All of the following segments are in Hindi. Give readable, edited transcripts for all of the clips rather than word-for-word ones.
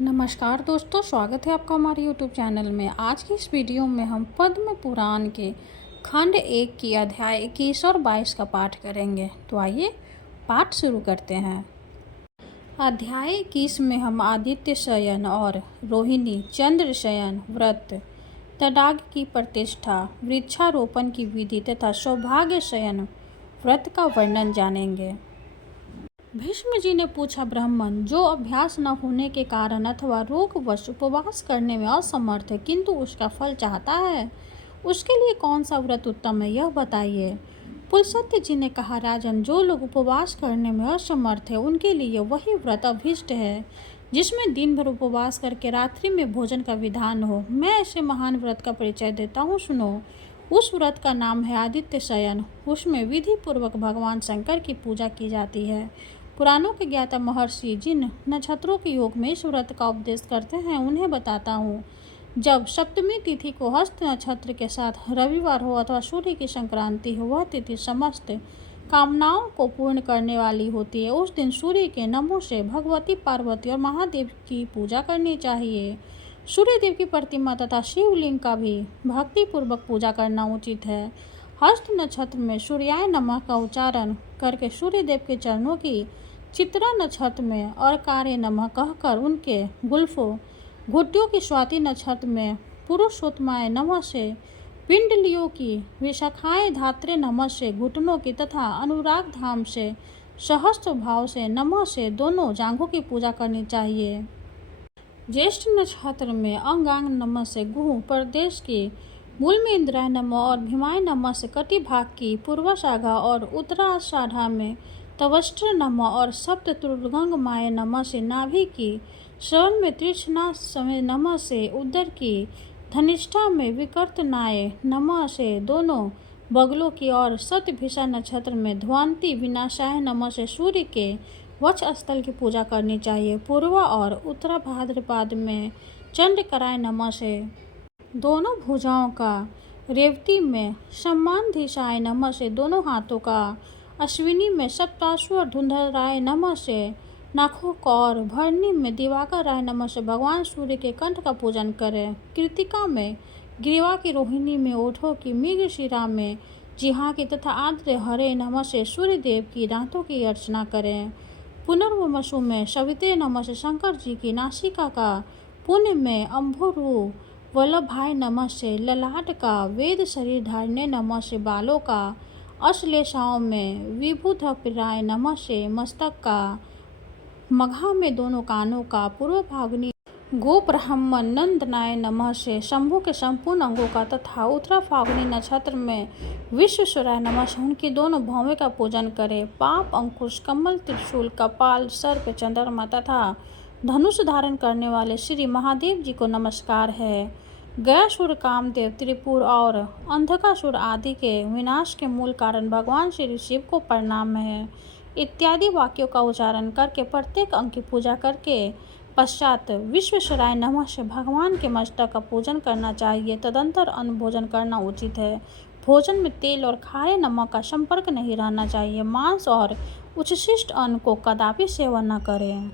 नमस्कार दोस्तों, स्वागत है आपका हमारे YouTube चैनल में। आज की इस वीडियो में हम पद्म पुराण के खंड 1 की अध्याय 21 और 22 का पाठ करेंगे। तो आइए पाठ शुरू करते हैं। अध्याय 21 में हम आदित्य शयन और रोहिणी चंद्र शयन व्रत, तडाग की प्रतिष्ठा, वृक्षारोपण की विधि तथा सौभाग्य शयन व्रत का वर्णन जानेंगे। भीष्म जी ने पूछा, ब्राह्मण जो अभ्यास न होने के कारण अथवा रोगवश उपवास करने में असमर्थ है किंतु उसका फल चाहता है, उसके लिए कौन सा व्रत उत्तम है, यह बताइए। पुलस्त्य जी ने कहा, राजन, जो लोग उपवास करने में असमर्थ है उनके लिए वही व्रत अभीष्ट है जिसमें दिन भर उपवास करके रात्रि में भोजन का विधान हो। मैं ऐसे महान व्रत का परिचय देता हूँ, सुनो। उस व्रत का नाम है आदित्य शयन। उसमें विधि पूर्वक भगवान शंकर की पूजा की जाती है। पुराणों के ज्ञाता महर्षि जिन नक्षत्रों के योग में इस व्रत का उपदेश करते हैं उन्हें बताता हूँ। जब सप्तमी तिथि को हस्त नक्षत्र के साथ रविवार हो अथवा सूर्य की संक्रांति हो, वह तिथि समस्त कामनाओं को पूर्ण करने वाली होती है। उस दिन सूर्य के नमों से भगवती पार्वती और महादेव की पूजा करनी चाहिए। सूर्यदेव की प्रतिमा तथा शिवलिंग का भी भक्तिपूर्वक पूजा करना उचित है। हस्त नक्षत्र में सूर्याय नमः का उच्चारण करके सूर्यदेव के चरणों की, चित्रा नक्षत्र में और कार्य नमः कहकर उनके गुल्फों घुटियों की, स्वाति नक्षत्र में पुरुषोत्तमाय नमः से पिंडलियों की, विशाखाएं धात्रे नमः से घुटनों की तथा अनुराग धाम से सहस्त्र भाव से नमः से दोनों जांघों की पूजा करनी चाहिए। ज्येष्ठ नक्षत्र में अंगांग नमः से गुह प्रदेश की, मूल में इंद्राय नमः और भीमाय नमः से कटी भाग की, पूर्वाषाढ़ा और उत्तराषाढ़ा में तवस्त्र नमः और सप्ततुर्गंग माय नमः से नाभि की, श्रवण में तीक्ष्णा समय नमः से उदर की, धनिष्ठा में विकर्तनाय नमः से दोनों बगलों की और सतभिषा नक्षत्र में ध्वंती विनाशाय नमः से सूर्य के वक्ष स्थल की पूजा करनी चाहिए। पूर्वा और उत्तरा भाद्रपद में चंडकराय नमः से दोनों भुजाओं का, रेवती में सम्मानधीशाय नमः से दोनों हाथों का, अश्विनी में सप्ताश्व और धुंधराय नमः से नाखों का और भरणी में दिवाकर राय नमः से भगवान सूर्य के कंठ का पूजन करें। कृतिका में ग्रीवा की, रोहिणी में ओठों की, मृगशिरा में जिहा की तथा आद्र हरे नमः से सूर्यदेव की दांतों की अर्चना करें। पुनर्वसु में सवित्रे नमः से शंकर जी की नासिका का, पुण्य में अम्भोरु वल्लभाय नमः से ललाट का, वेद शरीर धारणे नमः से बालों का, अश्लेषाओं में विबुधप्राय नमः से मस्तक का, मघा में दोनों कानों का, पूर्व फागुनी गोब्राह्मण नंदनाय नमः से शंभु के संपूर्ण अंगों का तथा उत्तरा फागुनी नक्षत्र में विश्वेश्वराय नमः से उनकी दोनों भौवें का पूजन करें। पाप अंकुश, कमल, त्रिशूल, कपाल, सर्प, चंद्रमा तथा धनुष धारण करने वाले श्री महादेव जी को नमस्कार है। गयासुर, कामदेव, त्रिपुर और अंधकासुर आदि के विनाश के मूल कारण भगवान श्री शिव को प्रणाम है। इत्यादि वाक्यों का उच्चारण करके प्रत्येक अंग की पूजा करके पश्चात विश्वेश्वराय नमः से भगवान के मस्तक का पूजन करना चाहिए। तदंतर अन्न भोजन करना उचित है। भोजन में तेल और खारे नमक का संपर्क नहीं रहना चाहिए। मांस और उच्छिष्ट अन्न को कदापि सेवन न करें।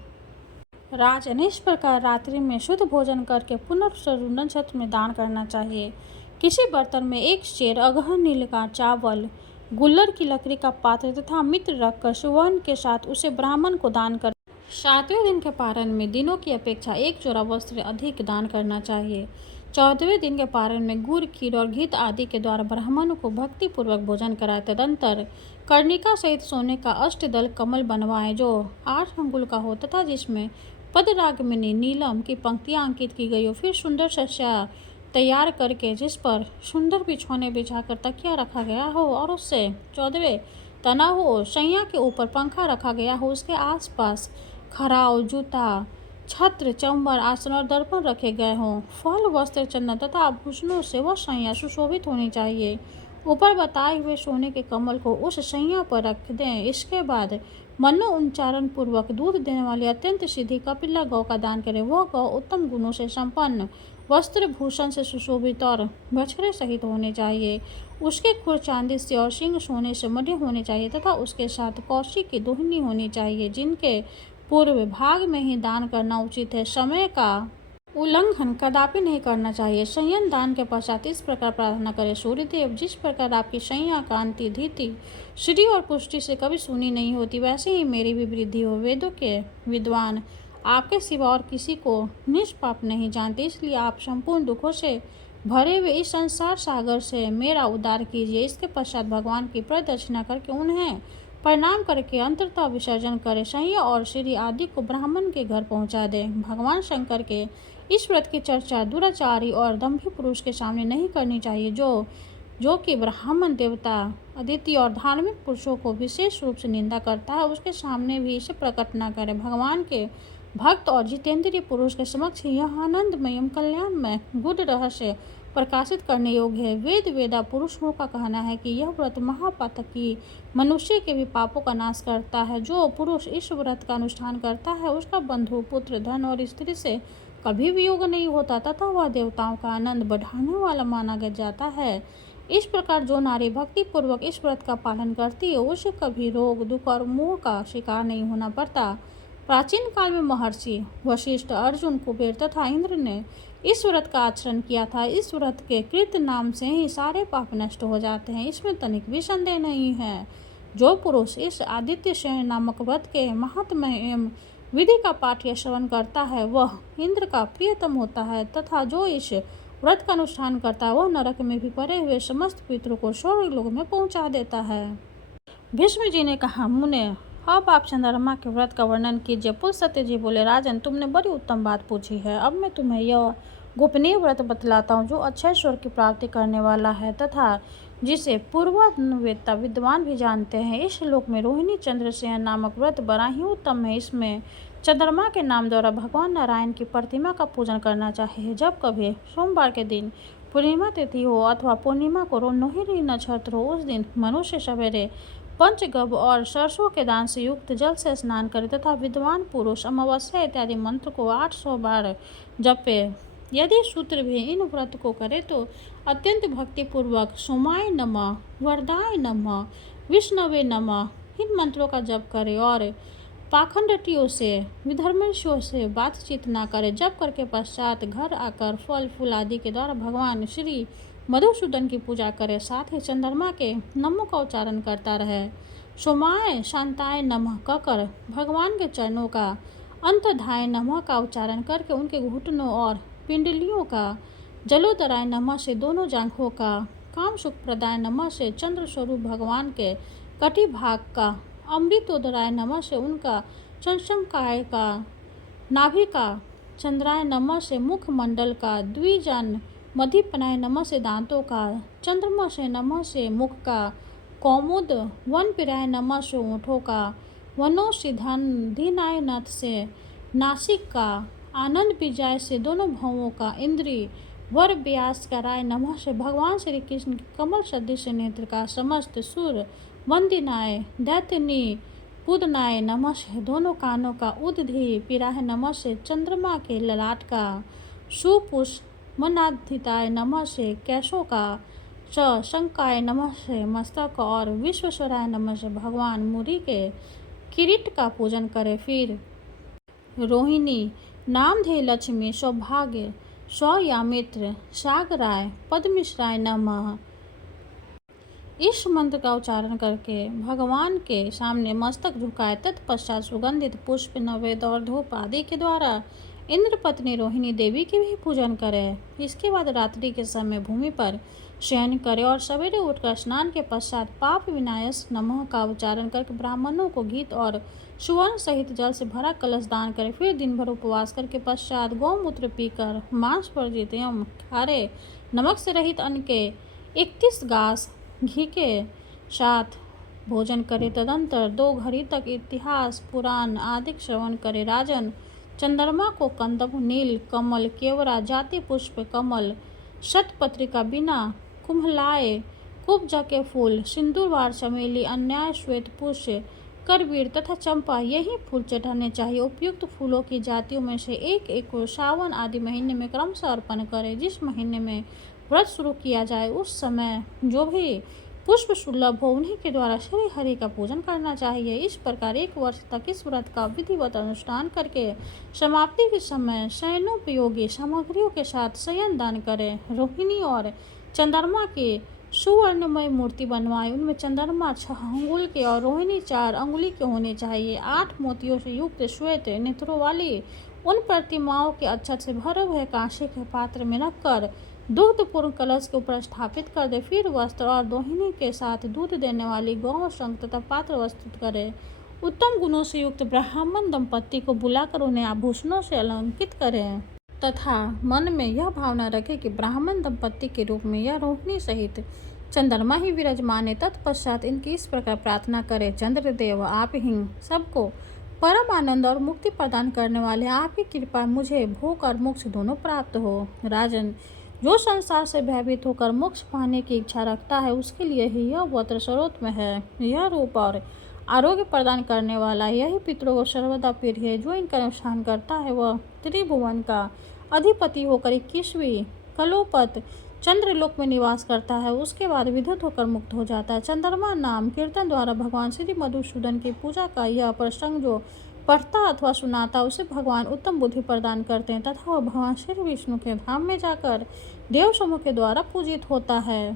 राजन, इस प्रकार रात्रि में शुद्ध भोजन करके पुनर्वसु नक्षत्र में दान करना चाहिए। किसी बर्तन में एक सेर अगहन नील का चावल, गुल्लर की लकड़ी का पात्र तथा मित्र रखकर सुवर्ण के साथ उसे ब्राह्मण को दान कर 7वें दिन के पारण में दिनों की अपेक्षा एक जोड़ा वस्त्र अधिक दान करना चाहिए। 14वें दिन के पारण में गुड़, खीर और घृत आदि के द्वारा ब्राह्मणों को भक्तिपूर्वक भोजन कराए। तदंतर कर्णिका सहित सोने का अष्टदल कमल बनवाएं जो 8 अंगुल का हो तथा जिसमें पदरागमनी नीलम की पंक्तियां अंकित की गई हो। फिर सुंदर शस्या तैयार करके जिस पर सुंदर बिछौने बिछाकर तकिया रखा गया हो और उससे 14वें तना हो, शैया के ऊपर पंखा रखा गया हो, उसके आसपास खराव, जूता, छत्र, चंबर, आसन और दर्पण रखे गए हों। फल, वस्त्र, चंदन तथा आभूषणों से वह शैया सुशोभित होनी चाहिए। ऊपर बताए हुए सोने के कमल को उस शैया पर रख दें। इसके बाद मनो उच्चारण पूर्वक दूध देने वाली अत्यंत सीधी कपिला गौ का दान करें। वह गौ उत्तम गुणों से संपन्न, वस्त्र भूषण से सुशोभित और बछड़े सहित होने चाहिए। उसके खुर चांदी से और सिंह सोने से मढ़े होने चाहिए तथा उसके साथ कौशिक की दोहिनी होनी चाहिए जिनके पूर्व भाग में ही दान करना उचित है। समय का उल्लंघन कदापि नहीं करना चाहिए। संयम दान के पश्चात इस प्रकार प्रार्थना करें, सूर्यदेव, जिस प्रकार आपकी संयम, कांति, धीति, श्री और पुष्टि से कभी सुनी नहीं होती, वैसे ही मेरी भी वृद्धि हो। वेदों के विद्वान आपके सिवा और किसी को निष्पाप नहीं जानते, इसलिए आप संपूर्ण दुखों से भरे हुए इस संसार सागर से मेरा उद्धार कीजिए। इसके पश्चात भगवान की प्रदक्षिणा करके उन्हें प्रणाम करके अंततः विसर्जन करें। संयम और श्री आदि को ब्राह्मण के घर पहुंचा दें। भगवान शंकर के इस व्रत की चर्चा दुराचारी और दंभी पुरुष के सामने नहीं करनी चाहिए, जो कि ब्राह्मण, देवता, अदिति और धार्मिक पुरुषों को विशेष रूप से निंदा करता है, उसके सामने भी इसे प्रकट न करें। भगवान के भक्त और जितेंद्रिय पुरुष के समक्ष यह आनंदमय कल्याणमय गुड रहस्य प्रकाशित करने योग्य है। वेदा पुरुषों का कहना है कि यह व्रत महापातकी मनुष्य के भी पापों का नाश करता है। जो पुरुष इस व्रत का अनुष्ठान करता है, उसका बंधु, पुत्र, धन और स्त्री से कभी वियोग नहीं होता तथा वह देवताओं का आनंद बढ़ाने वाला माना जाता है। इस प्रकार जो नारी भक्ति पूर्वक इस व्रत का पालन करती है, उसे कभी रोग, दुख और मोह का शिकार नहीं होना पड़ता। प्राचीन काल में महर्षि वशिष्ठ, अर्जुन, कुबेर तथा इंद्र ने इस व्रत का आचरण किया था। इस व्रत के कृत नाम से ही सारे पाप नष्ट हो जाते हैं, इसमें तनिक भी संदेह नहीं है। जो पुरुष इस आदित्य शयन नामक व्रत के महात्म्य एवं विधि का पाठ या श्रवण करता है, वह इंद्र का प्रियतम होता है तथा जो इस व्रत का अनुष्ठान करता है, वह नरक में भी पड़े हुए समस्त पितरों को स्वर्ग लोक में पहुंचा देता है। भीष्म जी ने कहा, मुने, अब आप चंद्रमा के व्रत का वर्णन कीजिए। पुलस्त्य जी बोले, राजन, तुमने बड़ी उत्तम बात पूछी है। अब मैं तुम्हें यह गोपनीय व्रत बतलाता हूँ, जो अक्षय स्वर की प्राप्ति करने वाला है तथा जिसे पूर्ववेत्ता विद्वान भी जानते हैं। इस श्लोक में रोहिणी चंद्रसेन नामक व्रत बड़ा ही उत्तम है। इसमें चंद्रमा के नाम द्वारा भगवान नारायण की प्रतिमा का पूजन करना चाहिए। जब कभी सोमवार के दिन पूर्णिमा तिथि हो अथवा पूर्णिमा को रोहिणी नक्षत्र हो, उस दिन मनुष्य सवेरे पंचगव्य और सरसों के दान से युक्त जल से स्नान करे तथा विद्वान पुरुष अमावस्या इत्यादि मंत्र को 800 बार जपे। यदि सूत्र भी इन व्रत को करे तो अत्यंत भक्तिपूर्वक सोमाय नमः, वरदाय नमः, विष्णवे नमः इन मंत्रों का जप करे और पाखंडियों से, विधर्मियों से बातचीत न करे। जप करके पश्चात घर आकर फल फूल आदि के द्वारा भगवान श्री मधुसूदन की पूजा करे। साथ ही चंद्रमा के नमो का उच्चारण करता रहे। सोमाय शांताय नमः कहकर भगवान के चरणों का, अंतधाय नमः का उच्चारण करके उनके घुटनों और पिंडलियों का, जलोदराय नमः से दोनों जांघों का, काम सुख प्रदाय नमः से चंद्र स्वरूप भगवान के कटी भाग का, अमृतोदराय नमः से उनका चंचंकाय का, नाभि का, चंद्राय नमः से मुख मंडल का, द्विजन मधिपनाय नमः से दांतों का, चंद्रमा से नमः से मुख का, कौमुद वन पिराय नमः से ओठों का, वनोषिधनाय नथ से नासिक का, आनंद विजय से दोनों भवों का, इंद्री वर व्यास कराय नमः से भगवान श्री कृष्ण के कमल सदृश नेत्र का, समस्त सुर वंदिनाय दैत्यनी पुदनाय नमः से दोनों कानों का, उदधि पिराह नमः से चंद्रमा के ललाट का, सुपुष मनाधिताय नमः से कैशों का, शंकाय नमः से मस्तक और विश्वेश्वराय नमः से भगवान मुरी के किरीट का पूजन करे। फिर रोहिणी, नामधेय लक्ष्मी, सौभाग्य, सौयामित्र, सागराय, पद्मिश्राय नमः इस मंत्र का उच्चारण करके भगवान के सामने मस्तक झुकाए। तत्पश्चात सुगंधित पुष्प, नैवेद्य और धूप आदि के द्वारा इंद्र पत्नी रोहिणी देवी की भी पूजन करे। इसके बाद रात्रि के समय भूमि पर शयन करे और सवेरे उठकर स्नान के पश्चात पाप विनाश नमः का उच्चारण करके ब्राह्मणों को घी और सुवर्ण सहित जल से भरा कलश दान करे। फिर दिन भर उपवास करके पश्चात गौमूत्र पीकर मांस वर्जित एवं खारे नमक से रहित अन्न के 31 गास घी के साथ भोजन करे। तदंतर 2 घड़ी तक इतिहास पुराण आदि श्रवण करे। राजन, चंद्रमा को कंदम, नील कमल, केवड़ा, जाति पुष्प, कमल, शतपत्रिका, बिना कुम्हलाए, कुब्जा के फूल, सिंदूरवार, चमेली, अन्याय, श्वेत पुष्प, करवीर तथा चंपा यही फूल चढ़ाने चाहिए। उपयुक्त फूलों की जातियों में से एक एक को सावन आदि महीने में क्रमशः अर्पण करें। जिस महीने में व्रत शुरू किया जाए उस समय जो भी पुष्प सुलभ हो उन्हीं के द्वारा श्री हरि का पूजन करना चाहिए। इस प्रकार 1 वर्ष तक इस व्रत का विधिवत अनुष्ठान करके समाप्ति के समय शयनोपयोगी सामग्रियों के साथ शयन दान करें। रोहिणी और चंद्रमा की सुवर्णमय मूर्ति बनवाएं। उनमें चंद्रमा 6 अंगुल के और रोहिणी 4 अंगुली के होने चाहिए। 8 मोतियों से युक्त श्वेत नेत्रों वाली उन प्रतिमाओं के अक्षत से भरे हुए कांसे के पात्र में रखकर दुग्धपूर्ण कलश के ऊपर स्थापित कर दे। फिर वस्त्र और दोहिनी के साथ दूध देने वाली गौ, शंख तथा पात्र प्रस्तुत करें। उत्तम गुणों से युक्त ब्राह्मण दंपत्ति को बुलाकर उन्हें आभूषणों से अलंकृत करें तथा मन में यह भावना रखें कि ब्राह्मण दंपत्ति के रूप में यह रोहिणी सहित चंद्रमा ही विराजमान है। तत्पश्चात इनकी इस प्रकार प्रार्थना करें। चंद्रदेव, आप ही सबको परम आनंद और मुक्ति प्रदान करने वाले, आपकी कृपा मुझे भोग और मोक्ष दोनों प्राप्त हो। राजन, जो संसार से भयभीत होकर मोक्ष पाने की इच्छा रखता है उसके लिए ही यह व्रत सर्वोत्तम है। यह रूप और आरोग्य प्रदान करने वाला, यही पितरों को सर्वदा प्रिय है। जो इनका अनुष्ठान करता है वह त्रिभुवन का अधिपति होकर 21वीं कलोपत चंद्रलोक में निवास करता है। उसके बाद विद्युत होकर मुक्त हो जाता है। चंद्रमा नाम कीर्तन द्वारा भगवान श्री मधुसूदन की पूजा का यह प्रसंग जो पढ़ता अथवा सुनाता उसे भगवान उत्तम बुद्धि प्रदान करते हैं तथा वह भगवान श्री विष्णु के धाम में जाकर देव समूह के द्वारा पूजित होता है।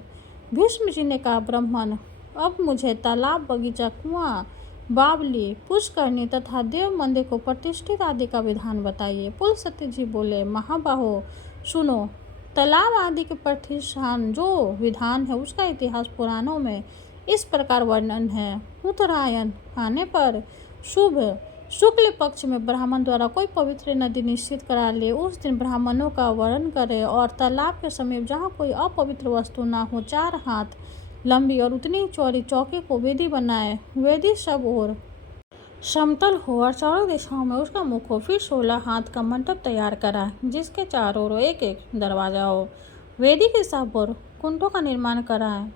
भीष्म जी ने कहा, ब्राह्मण, अब मुझे तालाब, बगीचा, कुआं, बावली, पुष्करणी तथा देव मंदिर को प्रतिष्ठित आदि का विधान बताइए। पुलस्त्य जी बोले, महाबाहो, सुनो, तालाब आदि के प्रतिष्ठान जो विधान है उसका इतिहास पुराणों में इस प्रकार वर्णन है। उत्तरायण आने पर शुभ शुक्ल पक्ष में ब्राह्मण द्वारा कोई पवित्र नदी निश्चित करा ले, उस दिन ब्राह्मणों का वर्ण करे और तालाब के समीप जहाँ कोई अपवित्र वस्तु ना हो 4 हाथ लंबी और उतनी चौड़ी चौकी को वेदी बनाए। वेदी सब ओर समतल हो और चारों दिशाओं में उसका मुख हो। फिर 16 हाथ का मंडप तैयार करा जिसके चारों ओर एक एक दरवाजा हो। वेदी के सब ओर कुंडों का निर्माण कराएं।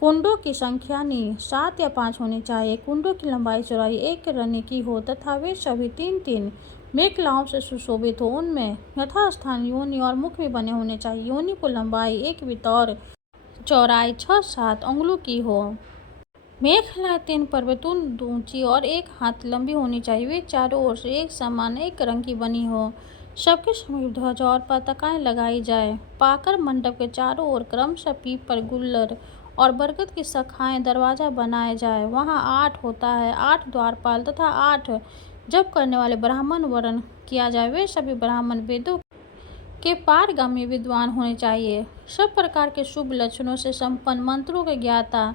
कुंडों की संख्या 7 या 5 होनी चाहिए। कुंडों की लंबाई चौड़ाई 1 रनी की हो तथा वे सभी 3-3 मेखलाओं से सुशोभित हो। उनमें यथास्थान योनि और मुख भी बने होने चाहिए। योनि को लंबाई 1 वित और चौड़ाई 6-7 अंगुलों की हो। मेखलाएं 3 पर्वतों ऊंची और 1 हाथ लंबी होनी चाहिए। वे चारों ओर से एक समान एक रंग की बनी हो। सबके समीप ध्वजा और पताकाएं लगाई जाए। पाकर मंडप के चारों ओर क्रमशः पीपल, गुल्लर और बरगद की शाखाएं दरवाजा बनाए जाए। वहाँ 8 होता है। 8 द्वारपाल तथा 8 जप करने वाले ब्राह्मण वर्ण किया जाए। वे सभी ब्राह्मण वेदों के पारगामी विद्वान होने चाहिए। सब प्रकार के शुभ लक्षणों से संपन्न, मंत्रों के ज्ञाता,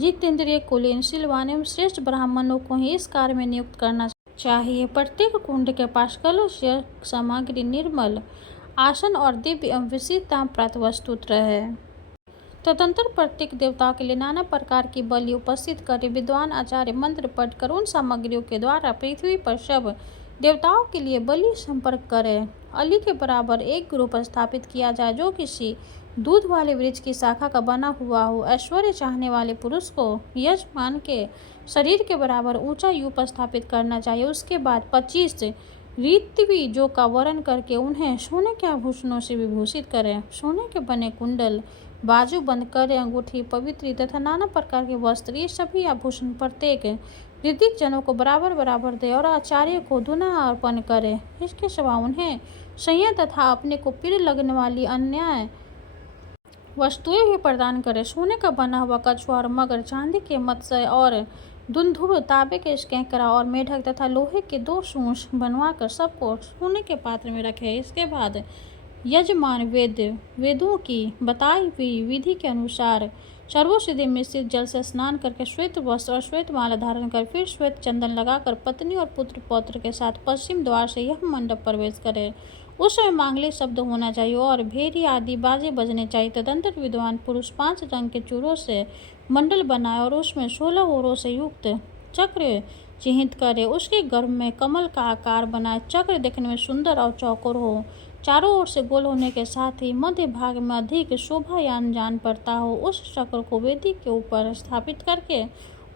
जितेंद्रिय, कुलीन, शीलवान एवं श्रेष्ठ ब्राह्मणों को ही इस कार्य में नियुक्त करना चाहिए। प्रत्येक कुंड के पास कलश सामग्री, निर्मल आसन और दिव्य एवं विशिष्टता प्राप्त वस्तु रहे। तदंतर प्रत्येक देवताओं के लिए नाना प्रकार की बलि उपस्थित करे। विद्वान आचार्य मंत्र पढ़कर उन सामग्रियों के द्वारा पृथ्वी पर सब देवताओं के लिए बलि संपर्क करे। अली के बराबर एक ग्रुप स्थापित किया जाए जो किसी दूध वाले वृक्ष की शाखा का बना हुआ हो। ऐश्वर्य चाहने वाले पुरुष को यजमान के शरीर के बराबर ऊंचा यूप स्थापित करना चाहिए। उसके बाद 25 ऋत्विजों का वर्ण करके उन्हें सोने के आभूषणों से विभूषित करें। सोने के बने कुंडल, बाजू बंद करे, अंगूठी, पवित्री तथा नाना प्रकार के वस्त्र, ये सभी आभूषण प्रत्येक ऋतिक जनों को बराबर बराबर दे और आचार्य को दुना अर्पण करे। इसके सिवा उन्हें संयम तथा अपने को प्रिय लगने वाली अन्य वस्तुएं भी प्रदान करे। सोने का बना हुआ कछुआ और मगर, चांदी के मत्स्य और दुंदुभ, तांबे के स्कैकरा और मेढक तथा लोहे के 2 सूंड बनवाकर सबको सोने के पात्र में रखे। इसके बाद यजमान वेदों की बताई हुई विधि के अनुसार सर्वसिद्धि मिश्रित जल से स्नान करके श्वेत वस्त्र और श्वेत माला धारण कर फिर श्वेत चंदन लगाकर पत्नी और पुत्र पौत्र के साथ पश्चिम द्वार से यह मंडप प्रवेश करे। उस समय मांगलिक शब्द होना चाहिए और भेरी आदि बाजे बजने चाहिए। तदंतर विद्वान पुरुष 5 रंग के चूरों से मंडल बनाए और उसमें 16 ओरों से युक्त चक्र चिह्नित करे। उसके गर्भ में कमल का आकार बनाए। चक्र देखने में सुंदर और चौकोर हो। चारों ओर से गोल होने के साथ ही मध्य भाग में अधिक शोभायान जान पड़ता हो। उस चक्र को वेदी के ऊपर स्थापित करके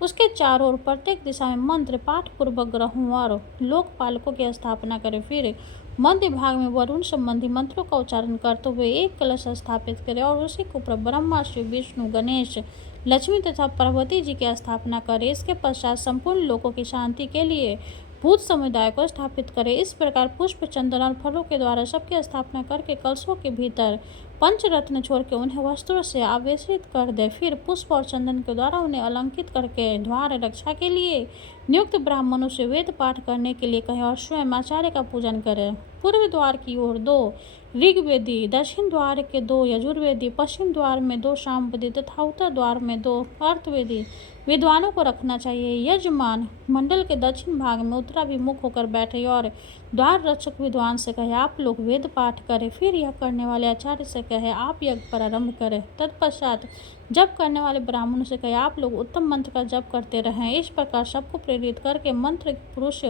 उसके चारों ओर प्रत्येक दिशा में मंत्र पाठ पूर्वक ग्रहों और लोकपालकों की स्थापना करें। फिर मध्य भाग में वरुण संबंधी मंत्रों का उच्चारण करते हुए एक कलश स्थापित करें और उसी के ऊपर ब्रह्मा, शिव, विष्णु, गणेश, लक्ष्मी तथा पार्वती जी की स्थापना करें। इसके पश्चात संपूर्ण लोगों की शांति के लिए भूत समुदाय को स्थापित करें। इस प्रकार पुष्प, चंदन और फलों के द्वारा सबकी स्थापना करके कलशों के भीतर पंचरत्न छोड़ के उन्हें वस्त्रों से आवेशित कर दे। फिर पुष्प और चंदन के द्वारा उन्हें अलंकृत करके द्वार रक्षा के लिए नियुक्त ब्राह्मणों से वेद पाठ करने के लिए कहें और स्वयं आचार्य का पूजन करें। पूर्व द्वार की ओर 2 ऋग्वेदी, दक्षिण द्वार के 2 यजुर्वेदी, पश्चिम द्वार में 2 सामवेदी तथा उत्तर द्वार में 2 अर्थवेदी विद्वानों को रखना चाहिए। यजमान मंडल के दक्षिण भाग में उत्तराभिमुख होकर बैठे और द्वार रक्षक विद्वान से कहे, आप लोग वेद पाठ करें। फिर यह करने वाले आचार्य से कहे, आप यज्ञ प्रारंभ करें। तत्पश्चात जप करने वाले ब्राह्मणों से कहे, आप लोग उत्तम मंत्र का जप करते रहें। इस प्रकार सबको प्रेरित करके मंत्र पुरुष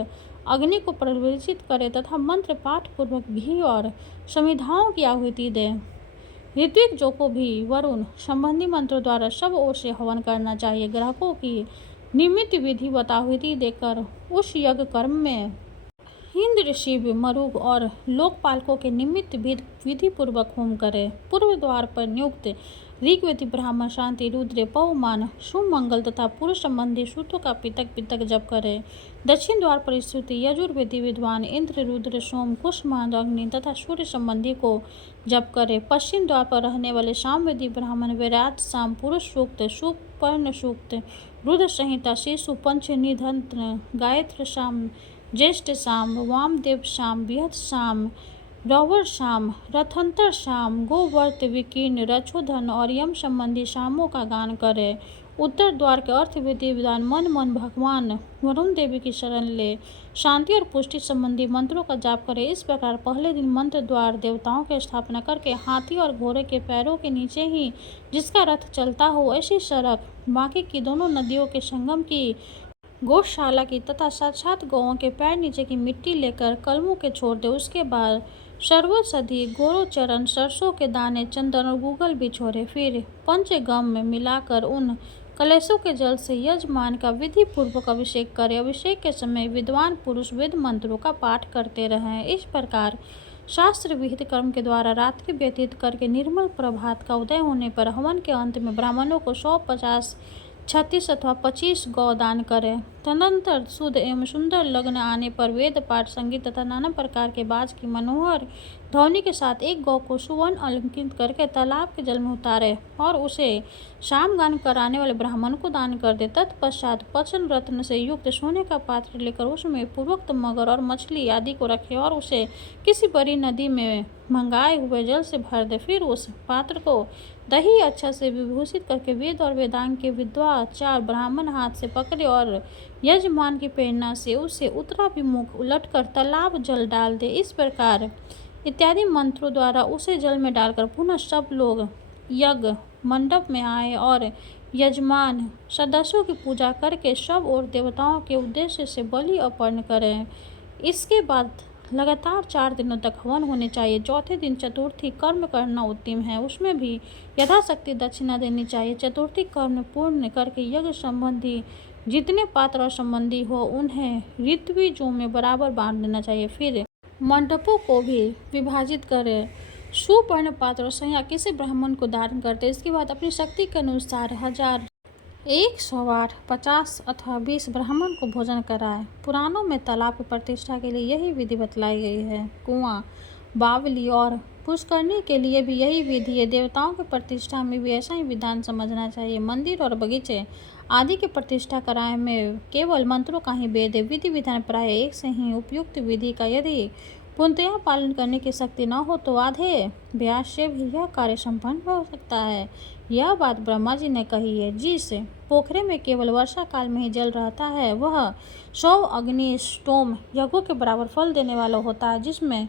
अग्नि को प्रज्वलित करे तथा मंत्र पाठ पूर्वक घी और समिधाओं की आहुति दे। ऋत्विक जो को भी वरुण संबंधी मंत्रों द्वारा सब ओर से हवन करना चाहिए। ग्राहकों की निमित्त विधि आहुति देकर उस यज्ञ कर्म में इंद्र, शिव, मरुग और लोकपालकों के निमित्त विधि पूर्वक होम करे। पूर्व द्वार पर नियुक्त ऋग्वेदी ब्राह्मण शांति, रुद्र, पवमान, सुमंगल तथा पुरुष संबंधी सूत्रों का पृथक पृथक जप करे। दक्षिण द्वार पर स्थित यजुर्वेदी विद्वान इंद्र, रुद्र, सोम, कुष्मांड, अग्नि तथा सूर्य संबंधी को जप करे। पश्चिम द्वार पर रहने वाले सामवेदी ब्राह्मण वैराट साम, पुरुष सूक्त, सुपर्ण सूक्त, रुद्र संहिता, शिशु पंच निधन, गायत्र साम, ज्येष्ठ साम, वामदेव साम, बृहद साम, रौवर शाम, रथंतर शाम, गोवर्त, विकीर्ण, रक्षोधन और यम संबंधी शामों का गान करे। उत्तर द्वार के अर्थवेदी विद्वान मन मन भगवान वरुण देवी की शरण ले शांति और पुष्टि संबंधी मंत्रों का जाप करे। इस प्रकार पहले दिन मंत्र द्वार देवताओं की स्थापना करके हाथी और घोड़े के पैरों के नीचे ही जिसका रथ चलता हो ऐसी सड़क बाकी की दोनों नदियों के संगम की गौशाला की तथा साक्षात गौओं के पैर नीचे की मिट्टी लेकर कलमों के छोड़ दे। उसके बाद सर्वसधि, गोरोचरण, सरसों के दाने, चंदन और गूगल भी छोड़े। फिर पंचगम में मिलाकर उन कलशों के जल से यजमान का विधि पूर्वक अभिषेक करे। अभिषेक के समय विद्वान पुरुष वेद मंत्रों का पाठ करते रहें। इस प्रकार शास्त्र विहित कर्म के द्वारा रात्रि व्यतीत करके निर्मल प्रभात का उदय होने पर हवन के अंत में ब्राह्मणों को 100, 50, 36 अथवा 25 गौ दान करें। तदनंतर शुद्ध एवं सुंदर लग्न आने पर वेद पाठ, संगीत तथा नाना प्रकार के बाज की मनोहर ध्वनि के साथ एक गौ को सुवर्ण अलंकृत करके तालाब के जल में उतारे और उसे शाम गान कराने वाले ब्राह्मण को दान कर दे। तत्पश्चात पचन रत्न से युक्त सोने का पात्र लेकर उसमें पूर्वोक्त मगर और मछली आदि को रखे और उसे किसी बड़ी नदी में मंगाए हुए जल से भर दे। फिर उस पात्र को दही अच्छा से विभूषित करके वेद और वेदांग के विद्वान 4 ब्राह्मण हाथ से पकड़े और यजमान की प्रेरणा से उसे उत्तराभिमुख उलटकर तालाब जल डाल दे। इस प्रकार इत्यादि मंत्रों द्वारा उसे जल में डालकर पुनः सब लोग यज्ञ मंडप में आए और यजमान सदस्यों की पूजा करके सब और देवताओं के उद्देश्य से बलि अर्पण करें। इसके बाद लगातार 4 दिनों तक हवन होने चाहिए। चौथे दिन चतुर्थी कर्म करना उत्तम है, उसमें भी यथाशक्ति दक्षिणा देनी चाहिए। चतुर्थी कर्म पूर्ण करके यज्ञ संबंधी जितने पात्र और संबंधी हो उन्हें ऋत्विजों में बराबर बांट देना चाहिए। फिर मंडपों को भी विभाजित करें। सुवर्ण पात्र और संज्ञा किसी ब्राह्मण को धारण करते। इसके बाद अपनी शक्ति के अनुसार 1000, 108, 50 अथवा 20 ब्राह्मण को भोजन कराए। पुराणों में तालाब की प्रतिष्ठा के लिए यही विधि बतलाई गई है। कुआं, बावली और पुष्करणी के लिए भी यही विधि है। देवताओं की प्रतिष्ठा में भी ऐसा ही विधान समझना चाहिए। मंदिर और बगीचे आदि की प्रतिष्ठा कराए में केवल मंत्रों का ही भेद है। विधि विधान प्राय एक से ही उपयुक्त विधि का यदि पूर्णतया पालन करने की शक्ति न हो तो आधे व्यास से भी यह कार्य संपन्न हो सकता है। यह बात ब्रह्मा जी ने कही है। जिस पोखरे में केवल वर्षा काल में ही जल रहता है वह 100 अग्नि स्टोम यज्ञों के बराबर फल देने वाला होता है। जिसमें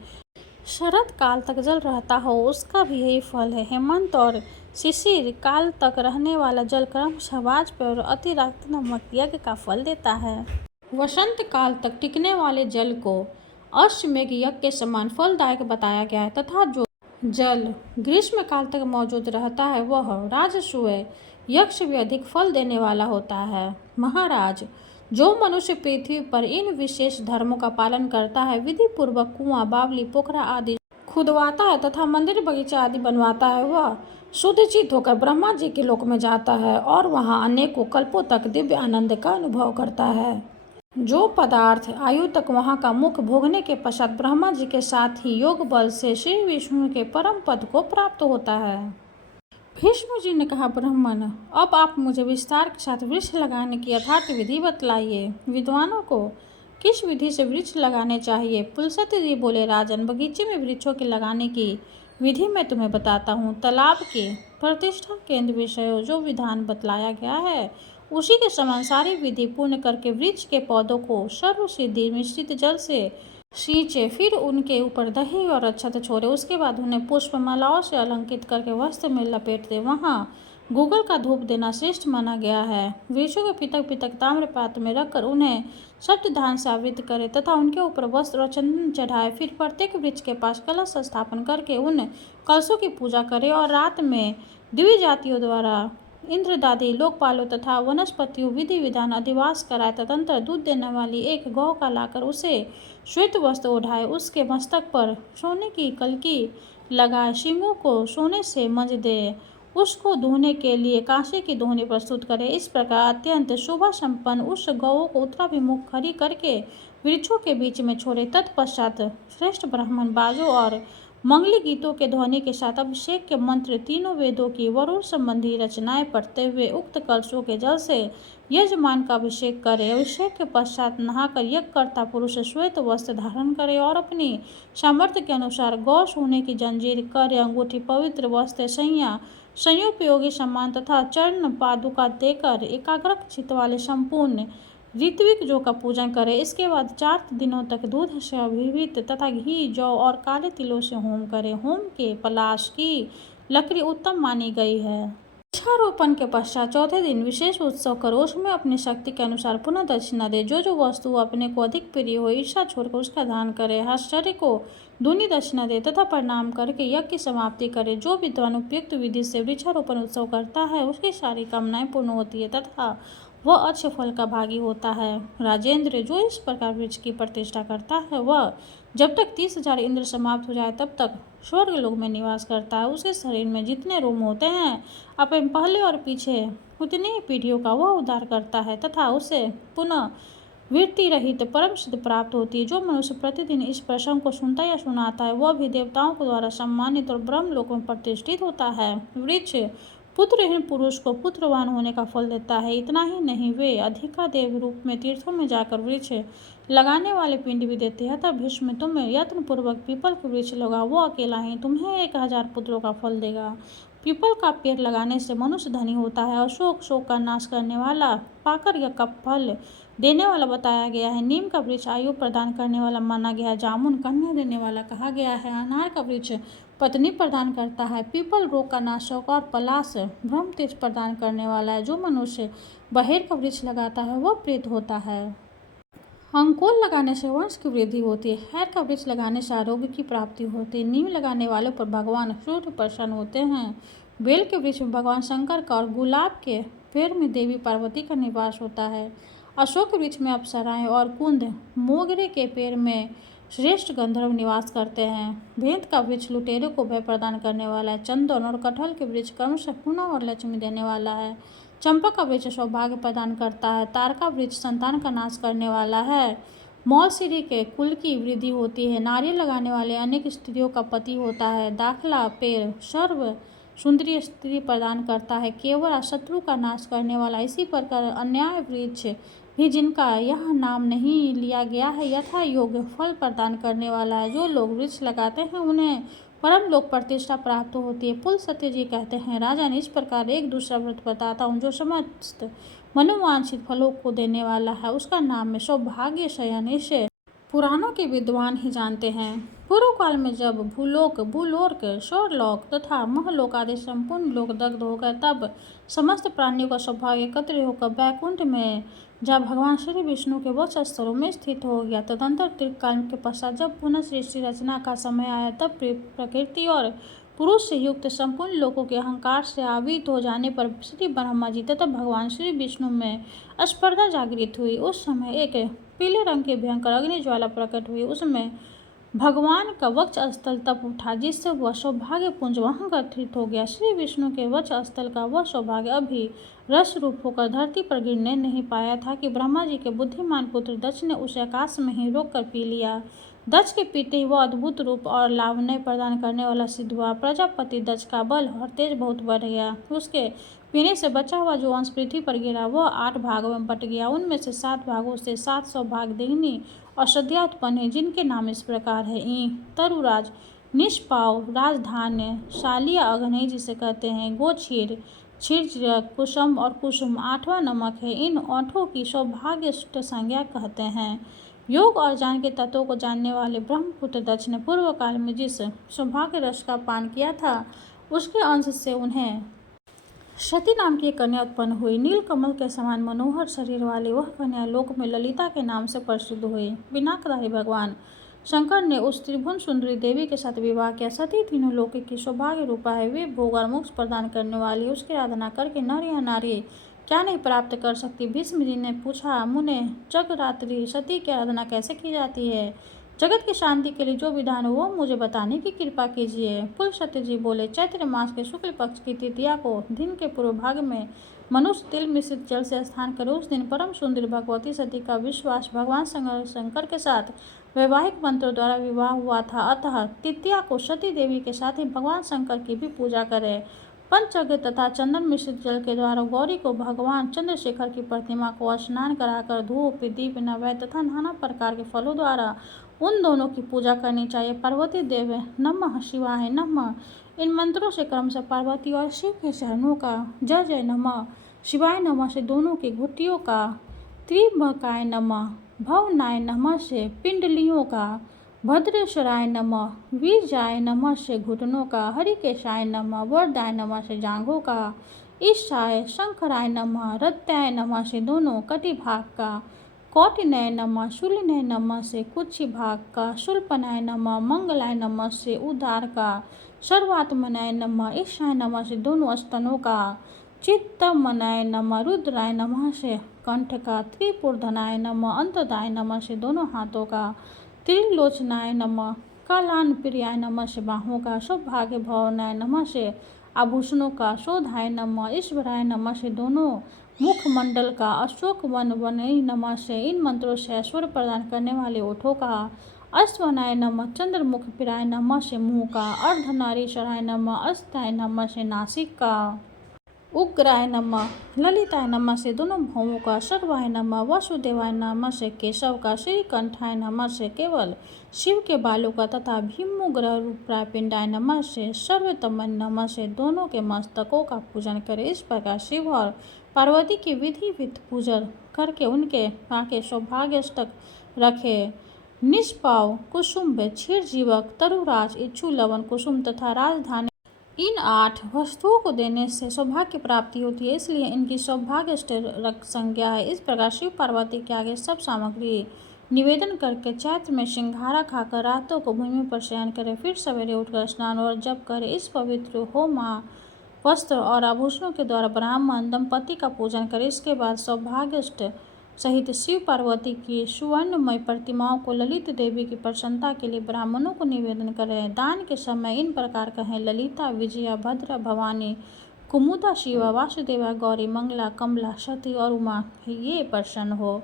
शरद काल तक जल रहता हो उसका भी यही फल है। हेमंत और शिशिर काल तक रहने वाला जल क्रमशः वाजपेय और अतिरिक्त नमक यज्ञ का फल देता है। वसंत काल तक टिकने वाले जल को अश्वमेघ यज्ञ के समान फलदायक बताया गया है तथा जो जल ग्रीष्म काल तक मौजूद रहता है वह राजसूय यज्ञ से भी अधिक फल देने वाला होता है। महाराज, जो मनुष्य पृथ्वी पर इन विशेष धर्मों का पालन करता है, विधि पूर्वक कुआं, बावली, पोखरा आदि खुदवाता है तथा मंदिर, बगीचा आदि बनवाता है, वह शुद्ध चित्त होकर ब्रह्मा जी के लोक में जाता है और वहां अनेकों कल्पों तक दिव्य आनंद का अनुभव करता है। जो पदार्थ आयु तक वहां का मुख भोगने के पश्चात ब्रह्मा जी के साथ ही योग बल से श्री विष्णु के परम पद को प्राप्त होता है। भीष्म जी ने कहा, ब्राह्मण, अब आप मुझे विस्तार के साथ वृक्ष लगाने की यथार्थ विधि बतलाइए। विद्वानों को किस विधि से वृक्ष लगाने चाहिए? पुलस्त्य जी बोले, राजन, बगीचे में वृक्षों के लगाने की विधि मैं तुम्हें बताता हूँ। तालाब के प्रतिष्ठा केंद्र विषयों जो विधान बतलाया गया है, उसी के समान सारी विधि पूर्ण करके वृक्ष के पौधों को सर्वसिद्धि मिश्रित जल से सींचे, फिर उनके ऊपर दही और अक्षत छोड़े। उसके बाद उन्हें पुष्पमालाओं से अलंकृत करके वस्त्र में लपेट दे। वहाँ गूगल का धूप देना श्रेष्ठ माना गया है। वृक्षों के पितक पितक ताम्र पात्र में रखकर उन्हें सप्तधान से आवृत करे तथा उनके ऊपर वस्त्र और चंदन चढ़ाए। फिर प्रत्येक वृक्ष के पास कलश स्थापन करके उन कलशों की पूजा करे और रात में दिव्य जातियों द्वारा इंद्रदादी, लोकपालों तथा वनस्पतियों विधि विधान अधिवास कराए। तदंतर दूध देने वाली एक गौ का लाकर उसे श्वेत वस्त्र ओढ़ाए, उसके मस्तक पर सोने की कलकी लगाए, सींगों को सोने से मंज दे, उसको धोने के लिए कांसे की दोहनी प्रस्तुत करे। इस प्रकार अत्यंत शोभा संपन्न उस गौ को उत्तराभिमुख खड़ी करके वृक्षों के बीच में छोड़े। तत्पश्चात श्रेष्ठ ब्राह्मण बाजों और मंगली गीतों के ध्वनि के साथ अभिषेक के मंत्र, तीनों वेदों की वरुण संबंधी रचनाएं पढ़ते हुए उक्त कलशों के जल से यजमान का अभिषेक करे। अभिषेक के पश्चात नहाकर यज्ञकर्ता पुरुष श्वेत वस्त्र धारण करे और अपनी सामर्थ्य के अनुसार गौ, सोने की जंजीर, कर, अंगूठी, पवित्र वस्त्र, सैया, संयोपयोगी सामान तथा चरण पादुका देकर एकाग्र चित्त वाले संपूर्ण ऋत्विक जो का पूजन करे। इसके बाद 4 दिनों तक दूध से अभिहित तथा घी, जौ और काले तिलों से होम करे। होम के पलाश की लकड़ी उत्तम मानी गई है। वृक्षारोपण के पश्चात 4थे दिन विशेष उत्सव करो, उसमें अपनी शक्ति के अनुसार पुनः दक्षिणा दे। जो वस्तु अपने को अधिक प्रिय हो, ईर्षा छोड़कर उसका दान करे। आश्चर्य को दूनी दक्षिणा दे तथा प्रणाम करके यज्ञ की समाप्ति करे। जो विद्वान उपयुक्त विधि से वृक्षारोपण उत्सव करता है, उसकी सारी कामनाएं पूर्ण होती है तथा वह अच्छे फल का भागी होता है। राजेंद्र, जो इस प्रकार वृक्ष की प्रतिष्ठा करता है, वह जब तक 30,000 इंद्र समाप्त हो जाए तब तक स्वर्ग लोक में निवास करता है। उसके शरीर में जितने रोम होते हैं, अपने पहले और पीछे उतनी ही पीढ़ियों का वह उद्धार करता है तथा उसे पुनः वृत्ति रहित परम सिद्ध प्राप्त होती है। जो मनुष्य प्रतिदिन इस प्रसंग को सुनता या सुनाता है, वह भी देवताओं के द्वारा सम्मानित और ब्रह्म लोक में प्रतिष्ठित होता है। वृक्ष पुत्रहीन पुरुष को पुत्रवान होने का फल देता है। इतना ही नहीं, वे अधिकादेव रूप में तीर्थों में जाकर वृक्ष लगाने वाले पिंड भी देते हैं। अतः भीष्म, तुम यत्न पूर्वक पीपल के वृक्ष लगाओ, वो अकेला ही तुम्हें 1000 पुत्रों का फल देगा। पीपल का पेड़ लगाने से मनुष्य धनी होता है। अशोक शोक का नाश करने वाला, पाकर या का फल देने वाला बताया गया है। नीम का वृक्ष आयु प्रदान करने वाला माना गया है। जामुन कन्या देने वाला कहा गया है। अनार का वृक्ष पत्नी प्रदान करता है। पीपल रोग का नाशक और पलाश ब्रह्म तेज प्रदान करने वाला है। जो मनुष्य बहेर का वृक्ष लगाता है, वह प्रेत होता है। अंकुर लगाने से वंश की वृद्धि होती है। खैर का वृक्ष लगाने से आरोग्य की प्राप्ति होती है। नीम लगाने वालों पर भगवान सूर्य प्रसन्न होते हैं। बेल के वृक्ष में भगवान शंकर का और गुलाब के पेड़ में देवी पार्वती का निवास होता है। अशोक के वृक्ष में अप्सराएं और कुंद, मोगरे के पेड़ में श्रेष्ठ गंधर्व निवास करते हैं। भेंत का वृक्ष लुटेरों को भय प्रदान करने वाला है। चंदन और कटहल के वृक्ष क्रमशः पुण्य और लक्ष्मी देने वाला है। चंपा का वृक्ष सौभाग्य प्रदान करता है। तार का वृक्ष संतान का नाश करने वाला है। मौलसिरी के कुल की वृद्धि होती है। नारियल लगाने वाले अनेक स्त्रियों का पति होता है। दाखला पेड़ सर्व सुंदरी स्त्री प्रदान करता है। केवड़ा शत्रु का नाश करने वाला। इसी प्रकार अन्याय वृक्ष भी, जिनका यह नाम नहीं लिया गया है, यथा योग्य फल प्रदान करने वाला है। जो लोग वृक्ष लगाते हैं, उन्हें परम लोक प्रतिष्ठा प्राप्त होती है। पुलस्त्य जी कहते हैं, राजन, इस प्रकार एक दूसरा व्रत बताता हूँ जो समस्त मनोवांछित फलों को देने वाला है। उसका नाम है सौभाग्य शयन। इसे पुराणों के विद्वान ही जानते हैं। पूर्व काल में जब भूलोक, भूलोक, स्वर्लोक तथा महलोक आदि संपूर्ण लोक दग्ध हो गए, तब समस्त प्राणियों का सौभाग्य एकत्र होकर वैकुंठ में जब भगवान श्री विष्णु के वक्ष स्तरों में स्थित हो गया। तदंतर त्रिकाल के पश्चात जब पुनः सृष्टि रचना का समय आया, तब प्रकृति और पुरुष से युक्त संपूर्ण लोगों के अहंकार से आवृत हो जाने पर श्री ब्रह्मा जी तथा भगवान श्री विष्णु में स्पर्धा जागृत हुई। उस समय एक पीले रंग की भयंकर अग्नि ज्वाला प्रकट हुई। उसमें भगवान का वक्ष स्थल तप उठा, जिससे वह सौभाग्य पुंज वहां गठित हो गया। श्री विष्णु के वक्ष स्थल का वह सौभाग्य अभी रस रूप होकर धरती पर गिरने नहीं पाया था कि ब्रह्मा जी के बुद्धिमान पुत्र दक्ष ने उसे आकाश में ही रोक कर पी लिया। दक्ष के पीते ही वह अद्भुत रूप और लावण्य प्रदान करने वाला सिद्ध हुआ। प्रजापति दक्ष का बल और तेज बहुत बढ़ गया। उसके पीने से बचा हुआ जो अंश पृथ्वी पर गिरा वह 8 भागों में बट गया। उनमें से 7 भागों से 700 भाग देहनी और सद्या उत्पन्न है, जिनके नाम इस प्रकार है: ई तरुराज, निष्पाव, राजधान्य, शालिया अग्नि जिसे कहते हैं, गोक्षीर, क्षीरजक, कुसुम और कुसुम। 8वां नमक है। इन 8 की सौभाग्य संज्ञा कहते हैं। योग और ज्ञान के तत्वों को जानने वाले ब्रह्मपुत्र दक्ष ने पूर्व काल में जिस सौभाग्य रस का पान किया था, उसके अंश से उन्हें सती नाम की एक कन्या उत्पन्न हुई। नीलकमल के समान मनोहर शरीर वाली वह कन्या लोक में ललिता के नाम से प्रसिद्ध हुई। पिनाकधारी भगवान शंकर ने उस त्रिभुवन सुंदरी देवी के साथ विवाह किया। सती तीनों लोक की सौभाग्य रूपा है। वे भोग और मोक्ष प्रदान करने वाली उसकी आराधना करके नर या नारी क्या नहीं प्राप्त कर सकती। भीष्म जी ने पूछा, मुने जगरात्रि सती की आराधना कैसे की जाती है? जगत की शांति के लिए जो विधान हो वो मुझे बताने की कृपा कीजिए। पुलस्त्य जी बोले, चैत्र मास के शुक्ल पक्ष की तृतीया को दिन के पूर्व भाग में मनुष्य तिल मिश्रित जल से स्नान करे। उस दिन परम सुंदर भगवती सती का विश्वास भगवान शंकर के साथ वैवाहिक मंत्रों द्वारा विवाह हुआ था। अतः तृतीया को सती देवी के साथ ही भगवान शंकर की भी पूजा करें। पंचगव्य तथा चंदन मिश्रित जल के द्वारा गौरी को भगवान चंद्रशेखर की प्रतिमा को स्नान कराकर धूप, दीप, नैवेद्य तथा नाना प्रकार के फलों द्वारा उन दोनों की पूजा करनी चाहिए। पार्वती देव नमः शिवाय नमः, इन मंत्रों से क्रमशः पार्वती और शिव के चरणों का, जय जय नमः शिवाय नमः से दोनों की घुटियों का, त्रिभकाय नमः, भवनाय नमः से पिंडलियों का, भद्रेश्वराय नमः, वीरजाय नमः से घुटनों का, हरिकेशाय नमः, वरदाय नमः से जांघों का, ईशाय शंकराय नमः, रत्याय नमः से दोनों कटिभाग का, कौटिन्य नमः, शूलिन्य नमः से कुक्षि भाग का, शूलपनाय नमः, मंगलाय नमः से उदार का, सर्वात्मनाय नमः, ईशाय नमः से दोनों स्तनों का, चित्तमनाय नमः, रुद्राय नमः से कंठ का, त्रिपुरधनाय नमः, अंतदाय नमः से दोनों हाथों का, त्रिलोचनाय नमः, कालानप्रियाय नमः से बाहों का, सौभाग्य भवनाय नमः से आभूषणों का, शोधाय नमः, ईश्वराय नमः से दोनों मुखमंडल का, अशोक वन वनय नमः से इन मंत्रों से ऐश्वर्य प्रदान करने वाले ओठों का, अश्वनाय नमः, चंद्रमुख पिराय नमः से मुंह का, अर्धनारीश्वराय नमः, अस्ताय नमः से नासिक का, उग्राय नमः, ललिताय नमः से दोनों भौहों का, सर्वाय नमः, वासुदेवाय नमः से केशव का, श्रीकंठाय नमः से केवल शिव के बालों का तथा भीमुग्रह रूपराय पिंडाय नमः से सर्वतमन नमः से दोनों के मस्तकों का पूजन करें। इस प्रकार शिव और पार्वती की विधिवत पूजन करके उनके आके सौभाग्यष्टक रखे। निष्पाव, कुसुम्भ, क्षीरजीवक, तरुराज, इच्छु, लवन, कुसुम तथा राजधानी, इन 8 वस्तुओं को देने से सौभाग्य की प्राप्ति होती है, इसलिए इनकी सौभाग्यष्टक संज्ञा है। इस प्रकार शिव पार्वती के आगे सब सामग्री निवेदन करके चैत्र में सिंघारा खाकर रातों को भूमि पर शयन करें। फिर सवेरे उठकर स्नान और जप करें। इस पवित्र होम, वस्त्र और आभूषणों के द्वारा ब्राह्मण दंपति का पूजन करें। इसके बाद सौभाग्यष्ट सहित शिव पार्वती की सुवर्णमय प्रतिमाओं को ललित देवी की प्रसन्नता के लिए ब्राह्मणों को निवेदन करें। दान के समय इन प्रकार कहें: ललिता, विजया, भद्रा, भवानी, कुमुदा, शिवा, वासुदेवा, गौरी, मंगला, कमला, सती और उमा ये प्रसन्न हो।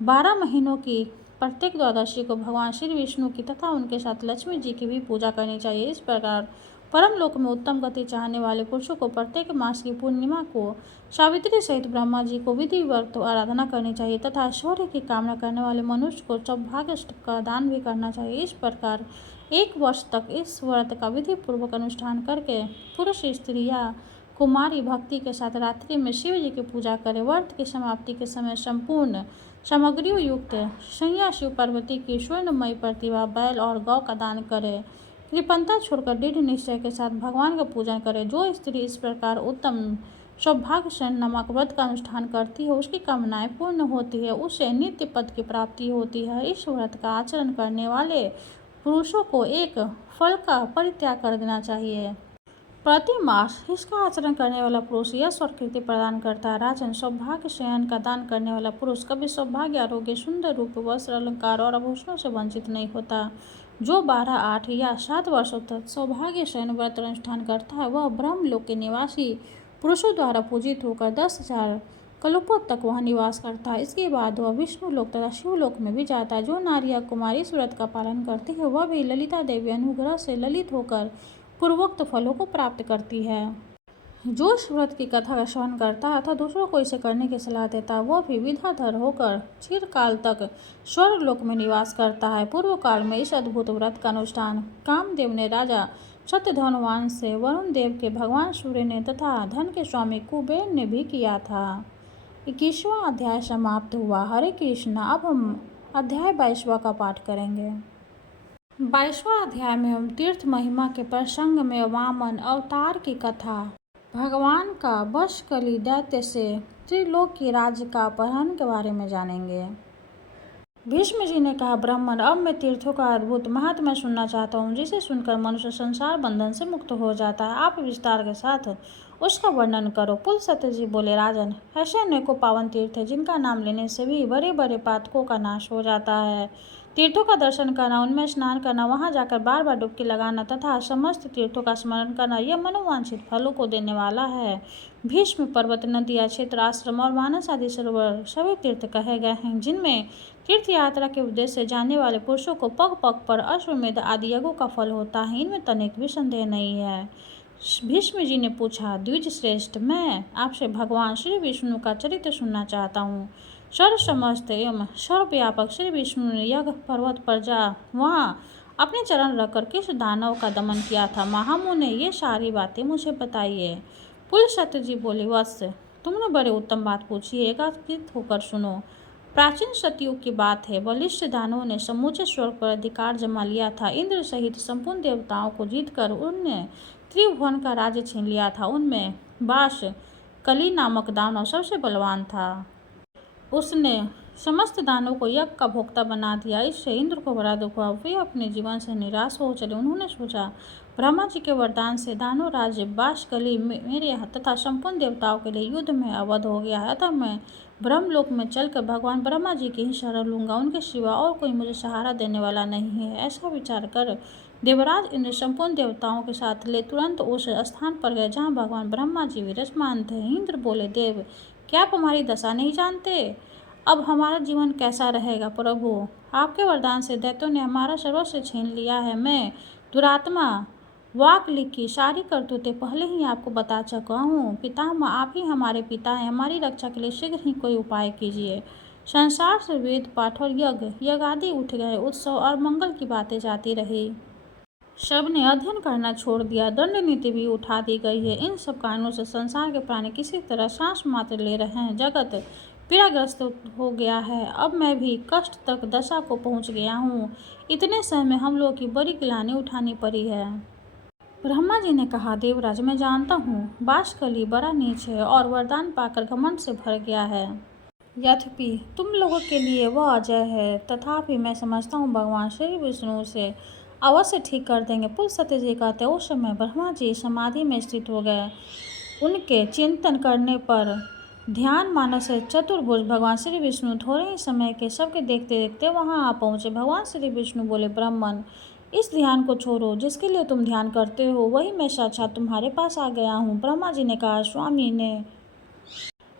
12 महीनों की प्रत्येक द्वादशी को भगवान श्री विष्णु की तथा उनके साथ लक्ष्मी जी की भी पूजा करनी चाहिए। इस प्रकार परम लोक में उत्तम गति चाहने वाले पुरुषों को प्रत्येक मास की पूर्णिमा को सावित्री सहित ब्रह्मा जी को विधिवत आराधना करनी चाहिए तथा ऐश्वर्य की कामना करने वाले मनुष्य को सौभाग्य का दान भी करना चाहिए। इस प्रकार 1 वर्ष तक इस व्रत का विधि पूर्वक अनुष्ठान करके पुरुष, स्त्रियां, कुमारी भक्ति के साथ रात्रि में शिव जी की पूजा करें। व्रत की समाप्ति के समय संपूर्ण सामग्रियों युक्त सैया शिव पार्वती की स्वर्णमयी प्रतिभा, बैल और गौ का दान करें। कृपणता छोड़कर दृढ़ निश्चय के साथ भगवान का पूजन करें। जो स्त्री इस प्रकार उत्तम सौभाग्य नामक व्रत का अनुष्ठान करती है, उसकी कामनाएं पूर्ण होती है, उसे नित्य पद की प्राप्ति होती है। इस व्रत का आचरण करने वाले पुरुषों को एक फल का परित्याग कर देना चाहिए। प्रति मास इसका आचरण करने वाला पुरुष यश और कीर्ति प्रदान करता है। राजन, सौभाग्य शयन का दान करने वाला पुरुष कभी सौभाग्य, आरोग्य, सुंदर रूप, वस्त्र, अलंकार और आभूषणों से वंचित नहीं होता। जो 12, 8 या 7 वर्षों तक सौभाग्य शयन व्रत अनुष्ठान करता है वह ब्रह्मलोक के निवासी पुरुषों द्वारा पूजित होकर 10,000 कल्पों तक वह निवास करता है। इसके बाद वह विष्णु लोक तथा शिवलोक में भी जाता है। जो नारियां कुमारी इस व्रत का पालन करती है वह भी ललिता देवी अनुग्रह से ललित होकर पूर्वोक्त फलों को प्राप्त करती है। जो इस व्रत की कथा का श्रवण करता है तथा दूसरों को इसे करने की सलाह देता है वह भी विद्याधर होकर चिरकाल तक स्वर्ग लोक में निवास करता है। पूर्व काल में इस अद्भुत व्रत का अनुष्ठान कामदेव ने राजा शतधन्वान से, वरुण देव के भगवान सूर्य ने तथा धन के स्वामी कुबेर ने भी किया था। 21वां अध्याय समाप्त हुआ। हरे कृष्ण। अब हम अध्याय 22वां का पाठ करेंगे। 22वां अध्याय में हम तीर्थ महिमा के प्रसंग में वामन अवतार की कथा, भगवान का बशकली दैत्य से त्रिलोक की राज्य का अपहरण के बारे में जानेंगे। भीष्म जी ने कहा, ब्राह्मण, अब मैं तीर्थों का अद्भुत महात्म्य सुनना चाहता हूँ जिसे सुनकर मनुष्य संसार बंधन से मुक्त हो जाता है। आप विस्तार के साथ उसका वर्णन करो। पुलस्त्य जी बोले, राजन, ऐसे अनेकों पावन तीर्थ है जिनका नाम लेने से भी बड़े बड़े पातकों का नाश हो जाता है। तीर्थों का दर्शन करना, उनमें स्नान करना, वहां जाकर बार बार डुबकी लगाना तथा समस्त तीर्थों का स्मरण करना यह मनोवांछित फलों को देने वाला है। भीष्म, पर्वत, नदियाँ, क्षेत्र, आश्रम और मानस आदि सरोवर सभी तीर्थ कहे गए हैं जिनमें तीर्थ यात्रा के उद्देश्य से जाने वाले पुरुषों को पग पग पर अश्वमेध आदि यज्ञों का फल होता है। इनमें तनिक भी संदेह नहीं है। भीष्म जी ने पूछा, द्विज श्रेष्ठ, मैं आपसे भगवान श्री विष्णु का चरित्र सुनना चाहता हूँ। सर्व समस्त एवं सर्वव्यापक श्री विष्णु ने यज्ञ पर्वत पर जा वहाँ अपने चरण रखकर किस दानव का दमन किया था? महामुने, ये सारी बातें मुझे बताइए। पुलस्त्य जी बोले, वत्स, तुमने बड़े उत्तम बात पूछी है, एकाग्रचित्त होकर सुनो। प्राचीन सतयुग की बात है। बलिष्ठ दानवों ने समूचे स्वर्ग पर अधिकार जमा लिया था। इंद्र सहित संपूर्ण देवताओं को जीतकर उनने त्रिभुवन का राज्य छीन लिया था। उनमें बाश कली नामक दानव सबसे बलवान था। उसने समस्त दानवों को यज्ञ का भोक्ता बना दिया। इससे इंद्र को बड़ा दुख हुआ। वे अपने जीवन से निराश हो चले। उन्होंने सोचा, ब्रह्मा जी के वरदान से दानव राज्य बाशकली मेरे तथा संपूर्ण देवताओं के लिए युद्ध में अवध हो गया है, अतः मैं ब्रह्मलोक में चलकर भगवान ब्रह्मा जी की ही शरण लूंगा। उनके सिवा और कोई मुझे सहारा देने वाला नहीं है। ऐसा विचार कर देवराज इंद्र संपूर्ण देवताओं के साथ ले तुरंत उस स्थान पर गए जहाँ भगवान ब्रह्मा जी विराजमान थे। इंद्र बोले, देव, क्या आप हमारी दशा नहीं जानते? अब हमारा जीवन कैसा रहेगा? प्रभु, आपके वरदान से दैत्यों ने हमारा सर्वस्व छीन लिया है। मैं दुरात्मा वाकली की सारी करतूतें पहले ही आपको बता चुका हूँ। पितामह, आप ही हमारे पिता हैं। हमारी रक्षा के लिए शीघ्र ही कोई उपाय कीजिए। संसार से वेद पाठ और यज्ञ आदि उठ गए। उत्सव और मंगल की बातें जाती रही। सबने अध्ययन करना छोड़ दिया। दंड नीति भी उठा दी गई है। इन सब कारणों से संसार के प्राणी किसी तरह सांस मात्र ले रहे हैं। जगत पीड़ाग्रस्त हो गया है। अब मैं भी कष्ट तक दशा को पहुंच गया हूँ। इतने समय में हम लोग की बड़ी गिलानी उठानी पड़ी है। ब्रह्मा जी ने कहा, देवराज, मैं जानता हूँ बाशकली बड़ा नीच है और वरदान पाकर घमंड से भर गया है। यद्यपि तुम लोगों के लिए वह अजय है, तथापि मैं समझता हूँ भगवान श्री विष्णु उसे अवश्य ठीक कर देंगे। पुलस्त्य जी कहते, उस समय ब्रह्मा जी समाधि में स्थित हो गए। उनके चिंतन करने पर ध्यान मानस से चतुर्भुज भगवान श्री विष्णु थोड़े ही समय के सबके देखते देखते वहां आ पहुंचे। भगवान श्री विष्णु बोले, ब्राह्मण, इस ध्यान को छोड़ो। जिसके लिए तुम ध्यान करते हो वही मैं साक्षात तुम्हारे पास आ गया हूँ। ब्रह्मा जी ने कहा, स्वामी ने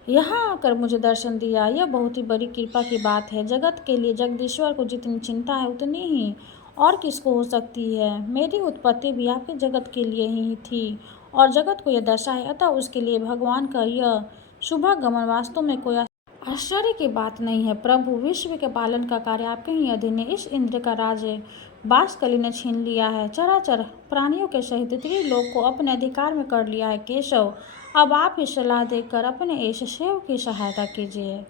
यहाँ आकर मुझे दर्शन दिया, यह बहुत ही बड़ी कृपा की बात है। जगत के लिए जगदीश्वर को जितनी चिंता है उतनी ही और किसको हो सकती है। मेरी उत्पत्ति भी आपके जगत के लिए ही थी और जगत को यह दशा है, अतः उसके लिए भगवान का यह शुभागमन वास्तव में कोई आश्चर्य की बात नहीं है। प्रभु, विश्व के पालन का कार्य आपके ही अधीन है। इस इंद्र का राज्य बाशकली ने छीन लिया है। चराचर प्राणियों के सहित त्रिलोक को अपने अधिकार में कर लिया है। केशव, अब आप ही सलाह देकर अपने इस सेवक की सहायता कीजिए।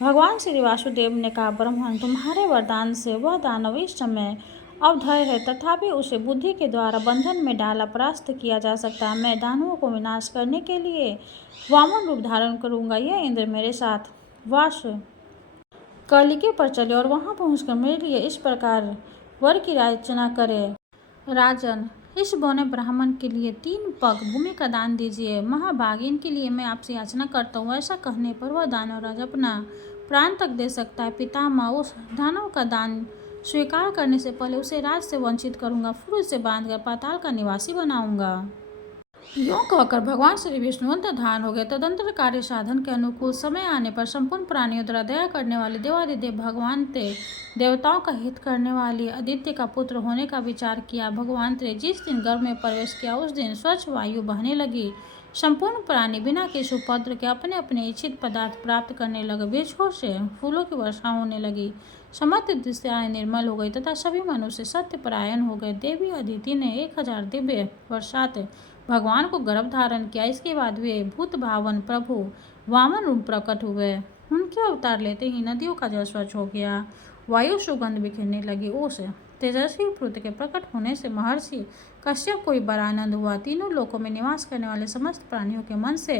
भगवान श्री वासुदेव ने कहा, ब्रह्मण, तुम्हारे वरदान से वह दानव इस समय अवधेय है, तथापि उसे बुद्धि के द्वारा बंधन में डाला परास्त किया जा सकता है। मैं दानवों को विनाश करने के लिए वामन रूप धारण करूंगा। यह इंद्र मेरे साथ वास कलिके पर चले और वहां पहुंचकर मेरे लिए इस प्रकार वर की याचना करे। राजन, इस बौने ब्राह्मण के लिए 3 पग भूमि का दान दीजिए। महाभाग, इनके लिए मैं आपसे याचना करता हूँ। ऐसा कहने पर वह दानवराज अपना प्राण तक दे सकता है। पितामह, उस दानव का दान स्वीकार करने से पहले उसे राज से वंचित करूंगा, फिर उसे बांधकर पाताल का निवासी बनाऊंगा। यूं कहकर भगवान श्री विष्णु अंतर्धान हो गए। तदंतर कार्य साधन के अनुकूल समय आने पर संपूर्ण प्राणियों द्वारा दया करने वाले देवादिदेव भगवान थे देवताओं का हित करने वाली आदित्य का पुत्र होने का विचार किया। भगवान थे जिस दिन गर्भ में प्रवेश किया उस दिन स्वच्छ वायु बहने लगी। संपूर्ण प्राणी बिना किसी उपद्रव के अपने अपने इच्छित पदार्थ प्राप्त करने लगे। वृक्षों से फूलों की वर्षा होने लगी। समस्त दिशाएं निर्मल हो गई तथा सभी मनुष्य सत्यपरायण हो गए। देवी अदिति ने 1000 दिव्य वर्षात भगवान को गर्भ धारण किया। इसके बाद वे भूत भावन प्रभु वामन रूप प्रकट हुए। उनके अवतार लेते ही नदियों का जल स्वच्छ हो गया, वायु सुगंध बिखेरने लगी। उस तेजस्वी पुत्र के प्रकट होने से महर्षि कश्यप को बड़ा आनंद हुआ। तीनों लोकों में निवास करने वाले समस्त प्राणियों के मन से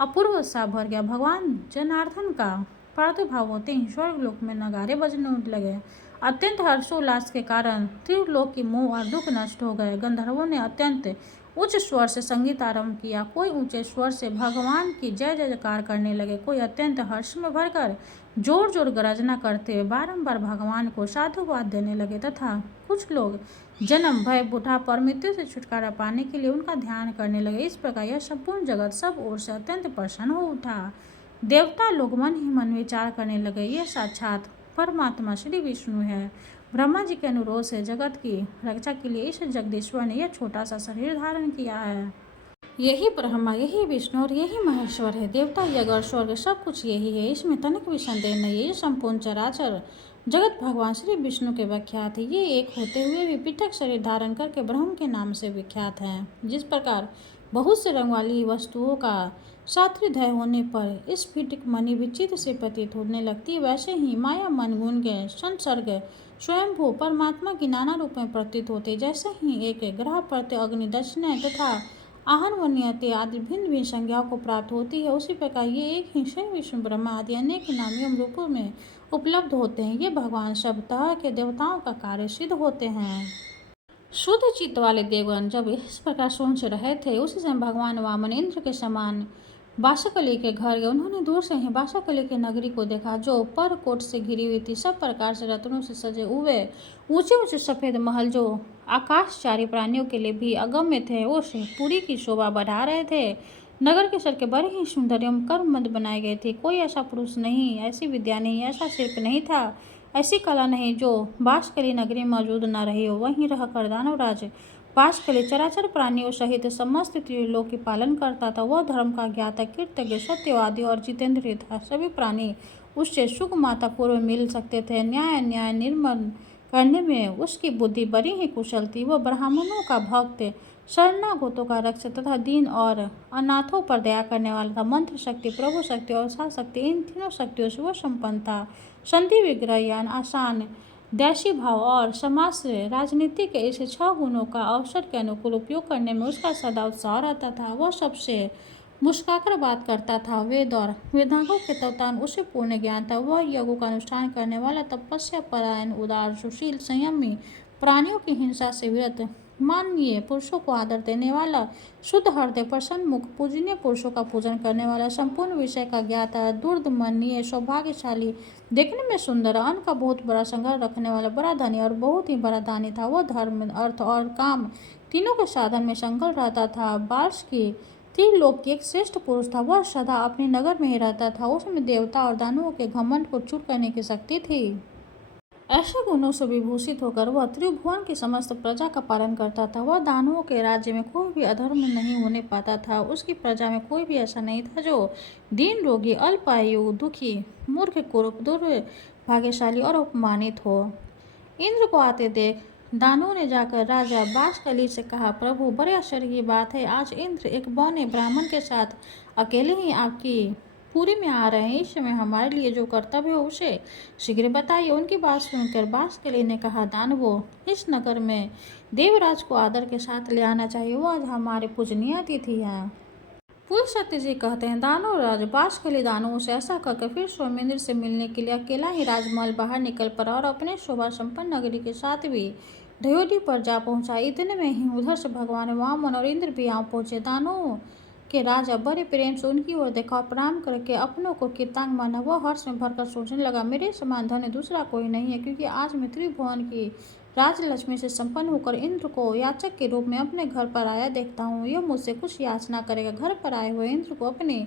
अपूर्व उत्साह भर गया। भगवान जनार्दन का प्रादुर्भाव होते ही स्वर्ग लोक में नगारे बजने लगे। अत्यंत हर्षोल्लास के कारण त्रिलोक की मोह और दुख नष्ट हो गए। गंधर्वों ने अत्यंत उच्च स्वर से संगीत आरंभ किया। कोई ऊंचे स्वर से भगवान की जय जयकार करने लगे, कोई अत्यंत हर्ष में भरकर जोर जोर गरजना करते हुए बारंबार भगवान को साधुवाद देने लगे तथा कुछ लोग जन्म, भय, बुढ़ापा और मृत्यु से छुटकारा पाने के लिए उनका ध्यान करने लगे। इस प्रकार यह संपूर्ण जगत सब ओर से अत्यंत प्रसन्न हो उठा। देवता लोग मन ही मन विचार करने लगे, ये साक्षात परमात्मा श्री विष्णु है। ब्रह्मा जी के अनुरोध से जगत की रक्षा के लिए इस जगदीश्वर ने यह छोटा सा शरीर धारण किया है। यही ब्रह्मा, यही विष्णु और यही महेश्वर है। देवता, यज्ञ और स्वर्ग सब कुछ यही है, इसमें तनिक भी संदेह नहीं है। ये संपूर्ण चराचर जगत भगवान श्री विष्णु के विख्यात है। ये एक होते हुए भी पृथक शरीर धारण करके ब्रह्म के नाम से विख्यात है। जिस प्रकार बहुत से रंग वाली वस्तुओं का सात्रिधय होने पर स्फटिक मणि विचित्र से प्रतीत होने लगती, वैसे ही माया मन गुण के संसर्ग स्वयंभू परमात्मा की नाना रूप में प्रतीत होते। जैसे ही एक ग्रह प्रत्यय अग्नि, दक्षिण तथा आहन व नियति आदि भिन्न भिन्न संज्ञाओं को प्राप्त होती है, उसी प्रकार ये एक ही श्री विष्णु ब्रह्मा आदि अनेक नाम एवं रूपों में उपलब्ध होते हैं। ये भगवान सब तरह के देवताओं का कार्य सिद्ध होते हैं। शुद्ध चित्त वाले देवगण जब इस प्रकार सोच रहे थे, उसी समय भगवान वामन इंद्र के समान बाशाकली के घर गए। उन्होंने दूर से ही बाशाकली के नगरी को देखा, जो परकोट से घिरी हुई थी। सब प्रकार से रत्नों से सजे हुए ऊंचे ऊंचे सफेद महल, जो आकाशचारी प्राणियों के लिए भी अगम्य थे, उस पुरी की शोभा बढ़ा रहे थे। नगर के सड़कें बड़े ही सुंदर एवं कर्मबद्ध बनाई गई थी। कोई ऐसा पुरुष नहीं, ऐसी विद्या नहीं, ऐसा शिल्प नहीं था, ऐसी कला नहीं जो बाशाकली नगरी में मौजूद न रही हो। वहीं रहकर दानवराज बाशाकली चराचर प्राणियों सहित समस्त त्रिलोक की पालन करता था। वह धर्म का ज्ञाता, कृतज्ञ, सत्यवादी और जितेंद्रिय था। सभी प्राणी उससे सुख माता पूर्व मिल सकते थे। न्याय निर्मल करने में उसकी बुद्धि बड़ी ही कुशल थी। वह ब्राह्मणों का भक्त, शरणागतों का रक्षक तथा दीन और अनाथों पर दया करने वाला था। मंत्र शक्ति, प्रभु शक्ति और सात शक्ति, इन तीनों शक्तियों से वह संपन्न था। संधि, विग्रह, ज्ञान, आसान, दैसी भाव और समाज से राजनीति के इस 6 गुणों का अवसर के अनुकूल उपयोग करने में उसका सदा उत्साह रहता था। वह सबसे मुस्कुराकर बात करता था। वेद और वेदांगों के तत्व उसे पूर्ण ज्ञान था। वह यज्ञों का अनुष्ठान करने वाला, तपस्या परायण, उदार, सुशील, संयमी, प्राणियों की हिंसा से विरत, माननीय पुरुषों को आदर देने वाला, शुद्ध हृदय, प्रसन्न मुख, पूजनीय पुरुषों का पूजन करने वाला, संपूर्ण विषय का ज्ञाता, दुर्दमनीय, सौभाग्यशाली, देखने में सुंदर, अन्न का बहुत बड़ा संग्रह रखने वाला, बड़ा धनी और बहुत ही बड़ा दानी था। वह धर्म, अर्थ और काम तीनों के साधन में संकल्प रहता था। बार्ष की त्रिलोक की एक श्रेष्ठ पुरुष था। वह सदा अपने नगर में ही रहता था। उसमें देवता और दानवों के घमंड को चूर करने की शक्ति थी। ऐसे गुणों से विभूषित होकर वह त्रिभुवन की समस्त प्रजा का पालन करता था। वह दानवों के राज्य में कोई भी अधर्म नहीं होने पाता था। उसकी प्रजा में कोई भी ऐसा नहीं था जो दीन, रोगी, अल्पायु, दुखी, मूर्ख, कुरूप, दुर्भाग्यशाली और अपमानित हो। इंद्र को आते देख दानवों ने जाकर राजा बाशाकली से कहा, प्रभु, बड़े आश्चर्य की बात है, आज इंद्र एक बौने ब्राह्मण के साथ अकेले ही आपकी पुरी में आ रहे हैं। इस समय हमारे लिए जो कर्तव्य हो उसे शीघ्र बताइए। उनकी बात सुनकर बाशाकली ने कहा, दानवों, इस नगर में देवराज को आदर के साथ ले आना चाहिए। वो आज हमारे पूजनीय अतिथि हैं। पुलस्त्य जी कहते हैं, दानवराज बाशाकली दानवों से ऐसा कहकर फिर सोमेंद्र से मिलने के लिए अकेला ही राजमहल बाहर निकल पड़ा और अपने शोभा संपन्न नगरी के साथ भी ड्योढ़ी पर जा पहुंचा। इतने में ही उधर से भगवान वामन और इंद्र भी आ पहुंचे। दानवों के राजा बड़े प्रेम से उनकी ओर देखा और प्रणाम करके अपनों को कृतांग माना। वह हर्ष में भरकर सोचने लगा, मेरे समान धन्य दूसरा कोई नहीं है, क्योंकि आज मैं त्रिभुवन की राजलक्ष्मी से संपन्न होकर इंद्र को याचक के रूप में अपने घर पर आया देखता हूँ। यह मुझसे कुछ याचना करेगा। घर पर आए हुए इंद्र को अपने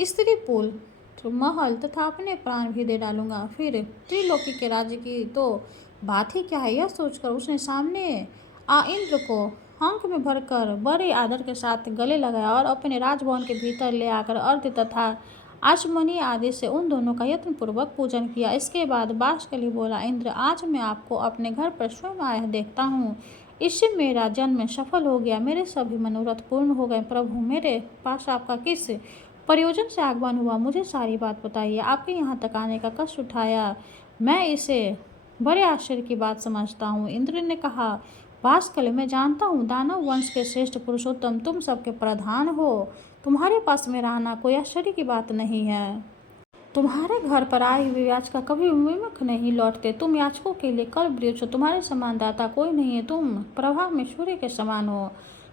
स्त्री पुत्र महल तथा अपने प्राण भी दे डालूंगा। फिर त्रिलोकी के राज्य की तो बात ही क्या है। यह सोचकर उसने सामने आ इंद्र को अंक में भरकर बड़े आदर के साथ गले लगाया और अपने राजभवन के भीतर ले आकर अर्घ्य तथा आचमनी आदि से उन दोनों का यत्नपूर्वक पूजन किया। इसके बाद बाष्कली बोला, इंद्र, आज मैं आपको अपने घर पर स्वयं आया देखता हूँ। इससे मेरा जन्म सफल हो गया, मेरे सभी मनोरथ पूर्ण हो गए। प्रभु, मेरे पास आपका किस प्रयोजन से आगमन हुआ, मुझे सारी बात बताइए। आपके यहाँ तक आने का कष्ट उठाया, मैं इसे बड़े आश्चर्य की बात समझता हूँ। इंद्र ने कहा, बाष्कली, मैं जानता हूँ दानव वंश के श्रेष्ठ पुरुषोत्तम तुम सबके प्रधान हो। तुम्हारे पास मेरा आना कोई आश्चर्य की बात नहीं है। तुम्हारे घर पर आए हुए याचक कभी विमुख नहीं लौटते। तुम याचकों के लिए कल वृक्ष हो, तुम्हारे समान दाता कोई नहीं है। तुम प्रभाव में सूर्य के समान हो,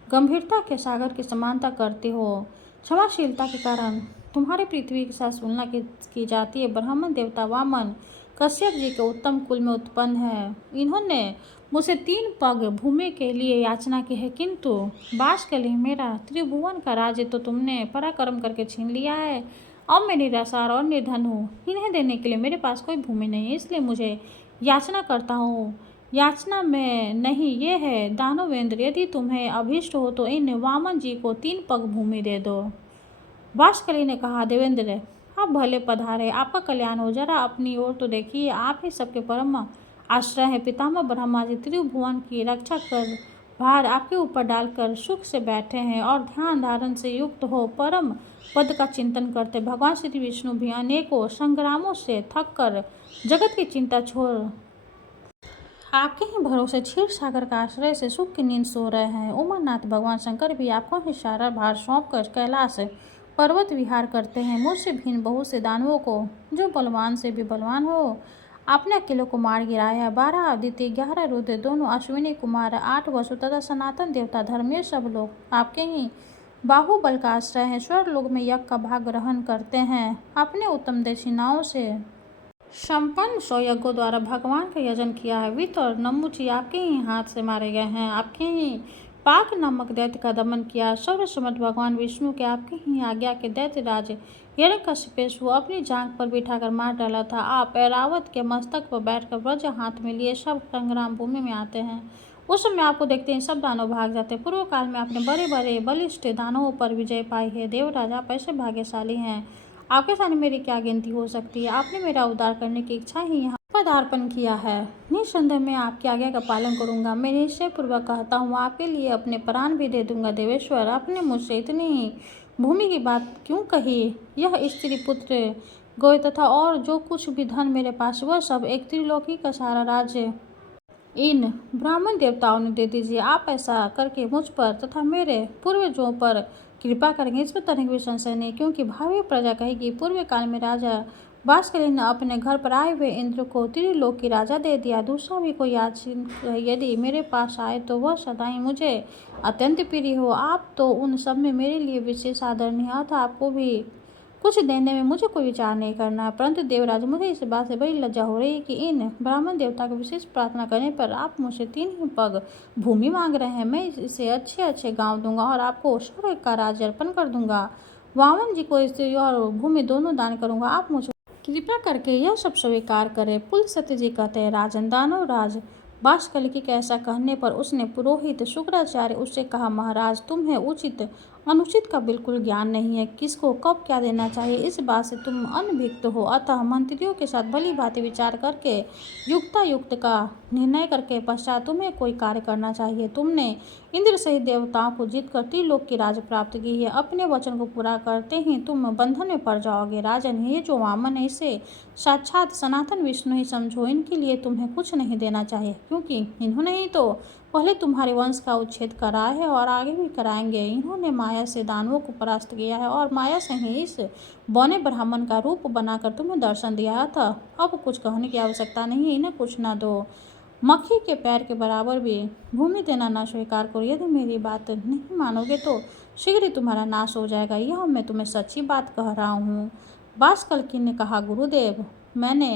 गंभीरता के सागर की समानता करते हो। क्षमाशीलता के कारण तुम्हारी पृथ्वी के साथ तुलना की जाती है। ब्राह्मण देवता वामन कश्यप जी के उत्तम कुल में उत्पन्न है। इन्होंने मुझसे 3 पग भूमि के लिए याचना की है, किंतु बाष्कली, मेरा त्रिभुवन का राज्य तो तुमने पराक्रम करके छीन लिया है। अब मैं निराशार और निर्धन हूँ। इन्हें देने के लिए मेरे पास कोई भूमि नहीं है, इसलिए मुझे याचना करता हूँ। याचना में नहीं, ये है दानवेंद्र, यदि तुम्हें अभीष्ट हो तो इन वामन जी को 3 पग भूमि दे दो। बाष्कली ने कहा, देवेंद्र, आप भले पधारे, आपका कल्याण हो। जरा अपनी ओर तो देखिए, आप ही सबके परम आश्रय हैं। पितामह ब्रह्मा जी त्रिभुवन की रक्षा कर भार आपके ऊपर डालकर सुख से बैठे हैं और ध्यान धारण से युक्त हो परम पद का चिंतन करते। भगवान श्री विष्णु भी अनेकों संग्रामों से थक कर जगत की चिंता छोड़ आपके ही भरोसे क्षीर सागर का आश्रय से सुख की नींद सो रहे हैं। उमानाथ भगवान शंकर भी आपको ही सारा भार सौंप कर कैलाश पर्वत विहार करते हैं। मुझसे भिन्न बहुत से दानवों को, जो बलवान से भी बलवान हो, आपने अकेलों को मार गिराया है। 12 अदिति, 11 रुद्र, दोनों अश्विनी कुमार, 8 वसु तथा सनातन देवता धर्मीय सब लोग आपके ही बाहुबल का आश्रय है। स्वर्ग लोक में यज्ञ का भाग ग्रहण करते हैं। अपने उत्तम दक्षिणाओं से संपन्न 100 यज्ञों द्वारा भगवान का यजन किया है। वित्त और नमुची आपके ही हाथ से मारे गए हैं। आपके ही पाक नामक दैत्य का दमन किया। सर्वसमर्थ भगवान विष्णु के आपके ही आज्ञा के दैत्य राज हिरण्यकशिपु अपनी जांघ पर बिठाकर मार डाला था। आप ऐरावत के मस्तक पर बैठकर वज्र हाथ में लिए सब संग्राम भूमि में आते हैं। उस समय आपको देखते हैं सब दानव भाग जाते हैं। पूर्व काल में आपने बड़े बड़े बलिष्ठ दानवों पर विजय पाई है। देवराज, आप ऐसे भाग्यशाली हैं, आपके सामने मेरी क्या गिनती हो सकती है। आपने मेरा उद्धार करने की इच्छा ही यहाँ पदार्पण किया है। निस्संदेह मैं आपकी आज्ञा का पालन करूंगा। मैं निश्चय पूर्वक कहता हूँ, आपके लिए अपने प्राण भी दे दूंगा। देवेश्वर, आपने मुझसे इतनी ही भूमि की बात क्यों कही। यह स्त्री पुत्र गौ तथा और जो कुछ भी धन मेरे पास, वह सब एक त्रिलोकी का सारा राज्य इन ब्राह्मण देवताओं ने दे दीजिए। आप ऐसा करके मुझ पर तथा मेरे पूर्वजों पर कृपा करेंगे, इसमें तनिक भी संशय नहीं, क्योंकि भावी प्रजा कहेगी, पूर्व काल में राजा बाष्कली ने अपने घर पर आए हुए इंद्र को त्रिलोक की राजा दे दिया। दूसरा भी कोई याचक यदि मेरे पास आए तो वह सदा ही मुझे अत्यंत प्रिय हो। आप तो उन सब में मेरे लिए विशेष आदरणीय, अतः आपको भी कुछ देने में मुझे कोई विचार नहीं करना है। परंतु देवराज, मुझे इस बात से बड़ी लज्जा हो रही है कि इन ब्राह्मण देवता को विशेष प्रार्थना करने पर आप मुझसे 3 ही पग भूमि मांग रहे हैं। मैं इसे अच्छे अच्छे गांव दूंगा और आपको स्वर्ग का राज्य अर्पण कर दूंगा। वामन जी को स्त्री और भूमि दोनों दान करूंगा। आप मुझे कृपया करके यह सब स्वीकार करें। पुल सत्य जी कहते हैं, राजन, दानव राज बाष्कली के ऐसा कहने पर उसने पुरोहित शुक्राचार्य उससे कहा, महाराज, तुम्हें उचित अनुचित का बिल्कुल ज्ञान नहीं है। किसको कब क्या देना चाहिए इस बात से तुम अनभिज्ञ हो। अतः मंत्रियों के साथ भली भांति विचार करके युक्तायुक्त का निर्णय करके पश्चात तुम्हें कोई कार्य करना चाहिए। तुमने इंद्र सहित देवताओं को जीतकर त्रिलोक की राज प्राप्त की है। अपने वचन को पूरा करते ही तुम बंधन में पड़ जाओगे। राजन, ये जो वामन है इसे साक्षात सनातन विष्णु ही समझो। इनके लिए तुम्हें कुछ नहीं देना चाहिए, क्योंकि इन्होंने ही तो पहले तुम्हारे वंश का उच्छेद करा है और आगे भी कराएंगे। इन्होंने माया से दानवों को परास्त किया है और माया से ही इस बौने ब्राह्मण का रूप बनाकर तुम्हें दर्शन दिया था। अब कुछ कहने की आवश्यकता नहीं है, इन्हें कुछ न दो। मक्खी के पैर के बराबर भी भूमि देना न स्वीकार करो। यदि मेरी बात नहीं मानोगे तो शीघ्र ही तुम्हारा नाश हो जाएगा। यह मैं तुम्हें सच्ची बात कह रहा हूँ। बाष्कलकी ने कहा, गुरुदेव, मैंने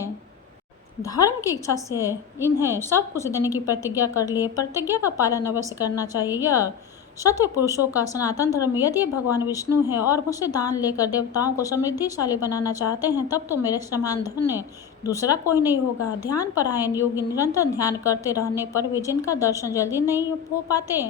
धर्म की इच्छा से इन्हें सब कुछ देने की प्रतिज्ञा कर ली है। प्रतिज्ञा का पालन अवश्य करना चाहिए। यह सत्य पुरुषों का सनातन धर्म। यदि भगवान विष्णु है और मुझसे दान लेकर देवताओं को समृद्धिशाली बनाना चाहते हैं, तब तो मेरे समान धन्य दूसरा कोई नहीं होगा। ध्यान परायण योगी निरंतर ध्यान करते रहने पर भी जिनका दर्शन जल्दी नहीं हो पाते,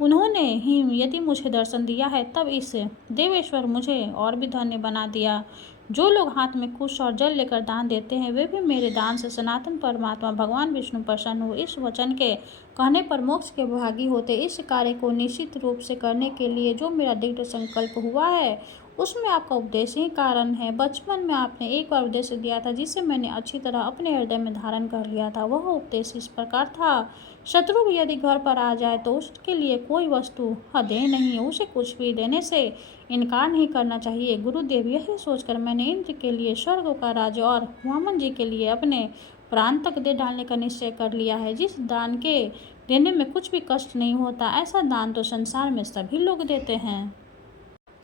उन्होंने ही यदि मुझे दर्शन दिया है, तब इस देवेश्वर मुझे और भी धन्य बना दिया। जो लोग हाथ में कुश और जल लेकर दान देते हैं, वे भी मेरे दान से सनातन परमात्मा भगवान विष्णु प्रसन्न हो इस वचन के कहने पर मोक्ष के भागी होते। इस कार्य को निश्चित रूप से करने के लिए जो मेरा दृढ़ संकल्प हुआ है, उसमें आपका उपदेश ही कारण है। बचपन में आपने एक बार उपदेश दिया था, जिसे मैंने अच्छी तरह अपने हृदय में धारण कर लिया था। वह उपदेश इस प्रकार था, शत्रु भी यदि घर पर आ जाए तो उसके लिए कोई वस्तु दे नहीं, उसे कुछ भी देने से इनकार नहीं करना चाहिए। गुरुदेव, यही सोचकर मैंने इंद्र के लिए स्वर्ग का राज्य और वामन जी के लिए अपने प्राण तक दे डालने का निश्चय कर लिया है। जिस दान के देने में कुछ भी कष्ट नहीं होता, ऐसा दान तो संसार में सभी लोग देते हैं।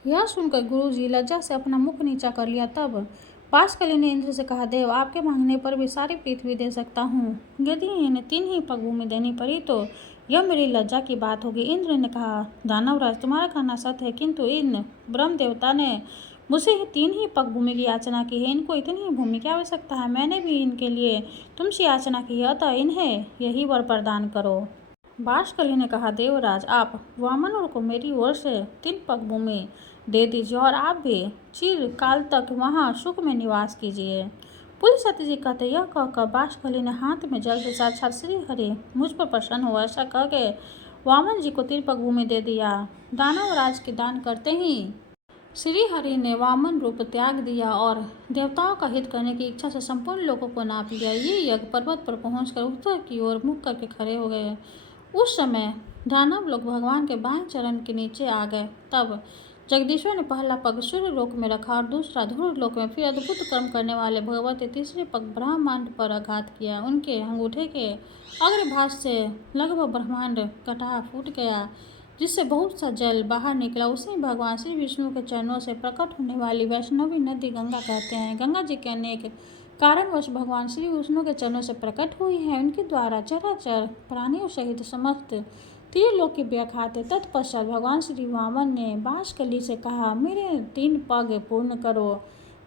यह सुनकर गुरुजी लज्जा से अपना मुख नीचा कर लिया। तब बाष्कली ने इंद्र से कहा, देव, आपके मांगने पर भी सारी पृथ्वी दे सकता हूँ। यदि इन्हें 3 ही पग भूमि देनी पड़ी तो यह मेरी लज्जा की बात होगी। इंद्र ने कहा, दानवराज, तुम्हारा कहना सत्य है, किंतु इन ब्रह्म देवता ने मुझसे 3 ही पग भूमि की याचना की है। इनको इतनी ही भूमि की आवश्यकता है। मैंने भी इनके लिए तुमसे याचना की है, अतः इन्हें यही वर प्रदान करो। बाष्कली ने कहा, देवराज, आप वामनों को मेरी ओर से 3 पग भूमि दे दीजिए और आप भी चिरकाल तक वहाँ सुख में निवास कीजिए। पुलस्त्य जी कहते, यह कहकर बाष्कली ने हाथ में जल के साक्षात श्री हरि मुझ पर प्रसन्न हो ऐसा कह के वामन जी को 3 पग भूमि दे दिया। दानवराज के दान करते ही श्री हरि ने वामन रूप त्याग दिया और देवताओं का हित करने की इच्छा से संपूर्ण लोगों को नाप लिया। ये यज्ञ पर्वत पर पहुंचकर उत्तर की ओर मुख करके खड़े हो गए। उस समय दानव लोग भगवान के बाएं चरण के नीचे आ गए। तब जगदीश्वर ने पहला पग सूर्य लोक में रखा और दूसरा ध्रुव लोक में। फिर अद्भुत कर्म करने वाले भगवती तीसरे पग ब्रह्मांड पर आघात किया। उनके अंगूठे के अग्रभाग से लगभग ब्रह्मांड कटाह फूट गया, जिससे बहुत सा जल बाहर निकला। उसे भगवान श्री विष्णु के चरणों से प्रकट होने वाली वैष्णवी नदी गंगा कहते हैं। गंगा जी के अनेक कारणवश भगवान श्री विष्णु के चरणों से प्रकट हुई है। उनके द्वारा चराचर प्राणियों सहित समस्त त्रिलोक की व्याख्यात है। तत्पश्चात भगवान श्री वामन ने बाष्कली से कहा, मेरे 3 पग पूर्ण करो।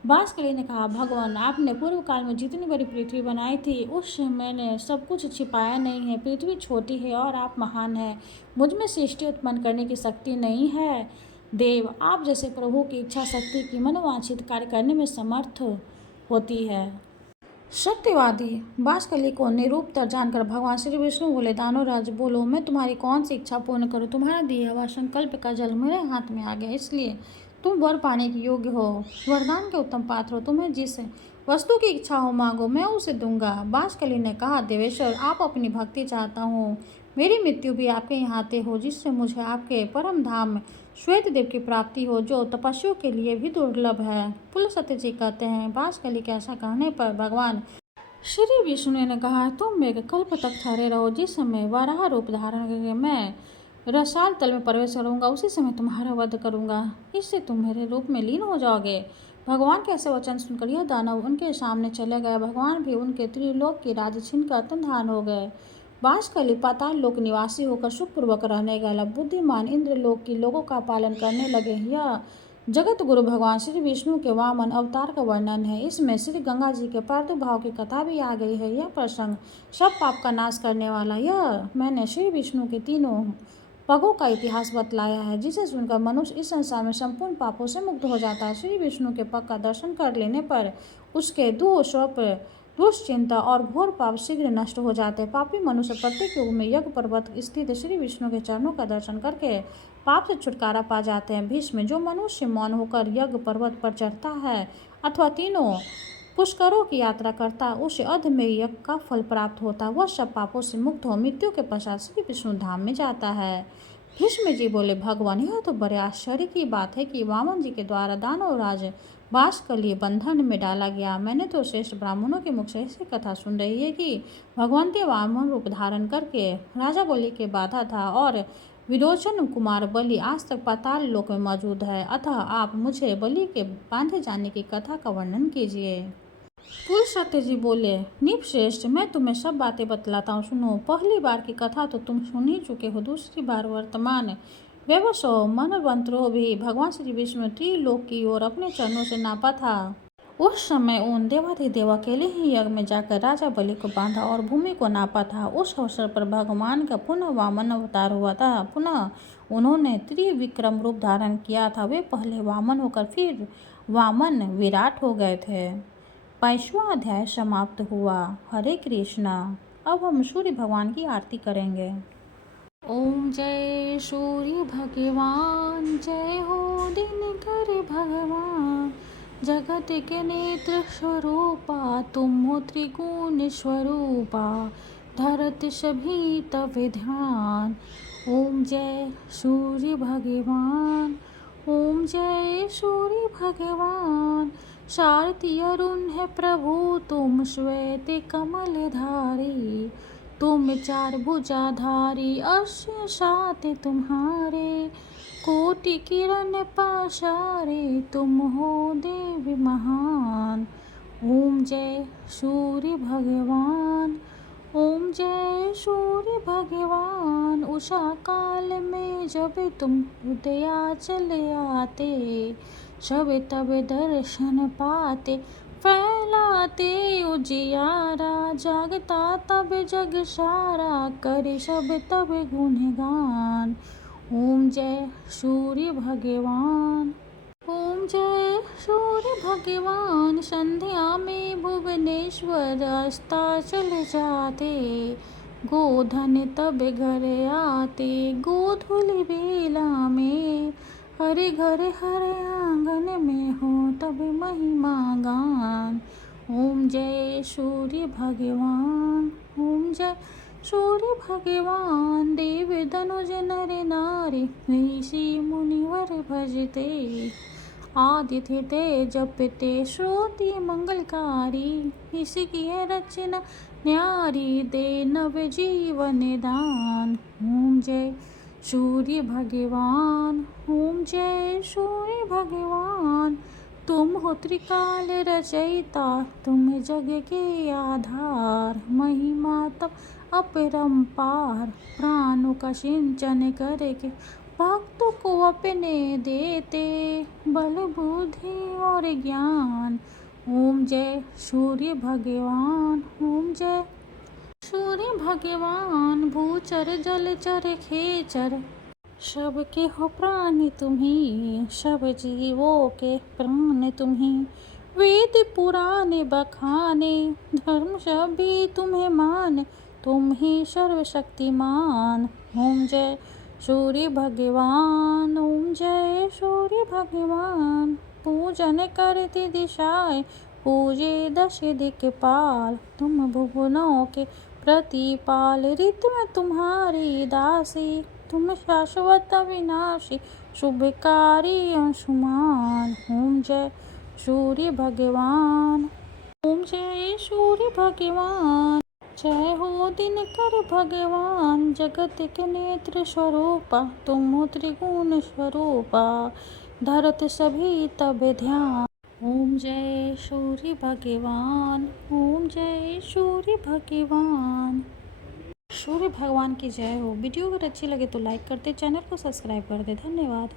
बाष्कली ने कहा, भगवान, आपने पूर्व काल में जितनी बड़ी पृथ्वी बनाई थी, उस मैंने सब कुछ छिपाया नहीं है। पृथ्वी छोटी है और आप महान है। मुझ में सृष्टि उत्पन्न करने की शक्ति नहीं है। देव, आप जैसे प्रभु की इच्छा शक्ति की मनोवांछित कार्य करने में समर्थ होती है। सत्यवादी बाष्कली को निरुत्तर जानकर भगवान श्री विष्णु बोले, दानवराज, बोलो, मैं तुम्हारी कौन सी इच्छा पूर्ण करूं? तुम्हारा दिया हुआ संकल्प का जल मेरे हाथ में आ गया, इसलिए तुम वर पाने के योग्य हो, वरदान के उत्तम पात्र हो। तुम्हें जिस वस्तु की इच्छा हो मांगो, मैं उसे दूंगा। बाष्कली ने कहा, देवेश्वर, आप अपनी भक्ति चाहता हूँ। मेरी मृत्यु भी आपके यहाँ आते हो, जिससे मुझे आपके परम धाम श्वेत देव की प्राप्ति हो, जो तपस्वियों के लिए भी दुर्लभ है। पुलस्त्य जी कहते हैं, बाष्कली के ऐसा कहने पर भगवान श्री विष्णु ने कहा, तुम मेरे कल्प तक ठहरे रहो। जिस समय वराह रूप धारण करके मैं रसाल तल में प्रवेश करूंगा, उसी समय तुम्हारा वध करूंगा। इससे तुम मेरे रूप में लीन हो जाओगे। भगवान के ऐसे वचन सुनकर यह दानव उनके सामने चले गए। भगवान भी उनके त्रिलोक की राज छीनकर अंतर्धान हो गए। बाष्कली पाताल लोक निवासी होकर सुखपूर्वक रहने गया। बुद्धिमान इंद्रलोक की लोगों का पालन करने लगे। यह जगत गुरु भगवान श्री विष्णु के वामन अवतार का वर्णन है। इसमें श्री गंगा जी के प्रादुर्भाव की कथा भी आ गई है। यह प्रसंग सब पाप का नाश करने वाला। यह मैंने श्री विष्णु के 3 पगों का इतिहास बतलाया है, जिसे सुनकर मनुष्य इस संसार में संपूर्ण पापों से मुक्त हो जाता है। श्री विष्णु के पग का दर्शन कर लेने पर उसके दुष्वप्न, दुश्चिंता और घोर पाप शीघ्र नष्ट हो जाते हैं। पापी मनुष्य प्रत्येक युग में यज्ञ पर्वत स्थित श्री विष्णु के चरणों का दर्शन करके पाप से छुटकारा पा जाते हैं। भीष्म, जो मनुष्य मौन होकर यज्ञ पर्वत पर चढ़ता है अथवा 3 पुष्करों की यात्रा करता, उसे अध में यज्ञ का फल प्राप्त होता। वह सब पापों से मुक्त हो मृत्यु के पश्चात श्री विष्णु धाम में जाता है। भीष्म जी बोले, भगवान यह तो बड़े आश्चर्य की बात है कि वामन जी के द्वारा दानव राज वास के लिए बंधन में डाला गया। मैंने तो श्रेष्ठ ब्राह्मणों के मुख से ऐसी कथा सुन रही है कि भगवान ने वामन रूप धारण करके राजा बलि के बाधा था और विरोचन कुमार बलि आज तक पाताल लोक में मौजूद है। अतः आप मुझे बलि के बांधे जाने की कथा का वर्णन कीजिए। पुलस्त्य जी बोले, निपश्रेष्ठ, मैं तुम्हें सब बातें बतलाता हूँ, सुनो। पहली बार की कथा तो तुम सुन ही चुके हो। दूसरी बार वर्तमान वैवस्व मनवंतरों भी भगवान श्री विष्णु त्रिलोक की ओर अपने चरणों से नापा था। उस समय उन देवाधिदेव अकेले ही यज्ञ में जाकर राजा बलि को बांधा और भूमि को नापा था। उस अवसर पर भगवान का पुनः वामन अवतार हुआ था। पुनः उन्होंने त्रिविक्रम रूप धारण किया था। वे पहले वामन होकर फिर वामन विराट हो गए थे। 5वां अध्याय समाप्त हुआ। हरे कृष्णा। अब हम सूर्य भगवान की आरती करेंगे। ओम जय सूर्य भगवान, जय हो दिनकर भगवान। जगत के नेत्र स्वरूपा, तुम हो त्रिगुण स्वरूपा। धरत सभी तब ध्यान। ओम जय सूर्य भगवान, ओम जय सूर्य भगवान। शारदीय अरुण है प्रभु तुम, श्वेत कमलधारी। तुम 4 भुजाधारी, अश्व सात तुम्हारे। कोटि किरण पाशारे, तुम हो देव महान। ओम जय सूर्य भगवान, ओम जय सूर्य भगवान। उषा काल में जब तुम उदया चले आते, सब तब दर्शन पाते। फैलाते उजियारा, जागता तब जग सारा। करे सब तब गुणगान। ओम जय सूर्य भगवान, ओम जय सूर्य भगवान। संध्या में भुवनेश्वर रास्ता चले जाते। गोधन तब घर आते, गोधुली बेला में। हरे घर हरे आंगन में हो तब महिमा गान। ओम जय सूर्य भगवान, ओम जय सूर्य भगवान। देव धनुज नर नारी, ऋषि मुनिवर भजते। आदित्य ते जपते, श्रुति मंगलकारी। इसकी है रचना न्यारी, दे नव जीवन दान। ओम जय सूर्य भगवान, ओम जय सूर्य भगवान। तुम हो त्रिकाल रचयिता, तुम जग के आधार। महिमा तब अपरंपार, प्राणों का सिंचन करके भक्तों को अपने देते। बल बुद्धि और ज्ञान। ओम जय सूर्य भगवान, ओम जय सूर्य भगवान। भूचर जलचर खेचर, सबके हो प्राण तुम्ही। सब जीवों के प्राण तुम्ही। वेद पुराण बखाने, धर्म सभी तुम्हें माने। तुम ही सर्वशक्तिमान। ओम जय सूर्य भगवान, ओम जय सूर्य भगवान। पूजन करती दिशाएं, पूजे 10 दिक्पाल। तुम भुवनों के प्रतिपाल, ऋतु में तुम्हारी दासी। तुम शाश्वत अविनाशी, शुभकारी अंशुमान। ओम जय सूर्य भगवान, ओम जय सूर्य भगवान। जय हो दिनकर भगवान, जगत के नेत्र स्वरूपा। तुम हो त्रिगुण स्वरूपा, धरत सभी तब ध्यान। ओम जय सूर्य भगवान, ओम जय सूर्य भगवान। सूर्य भगवान की जय हो। वीडियो अगर अच्छी लगे तो लाइक कर दे, चैनल को सब्सक्राइब कर दे। धन्यवाद।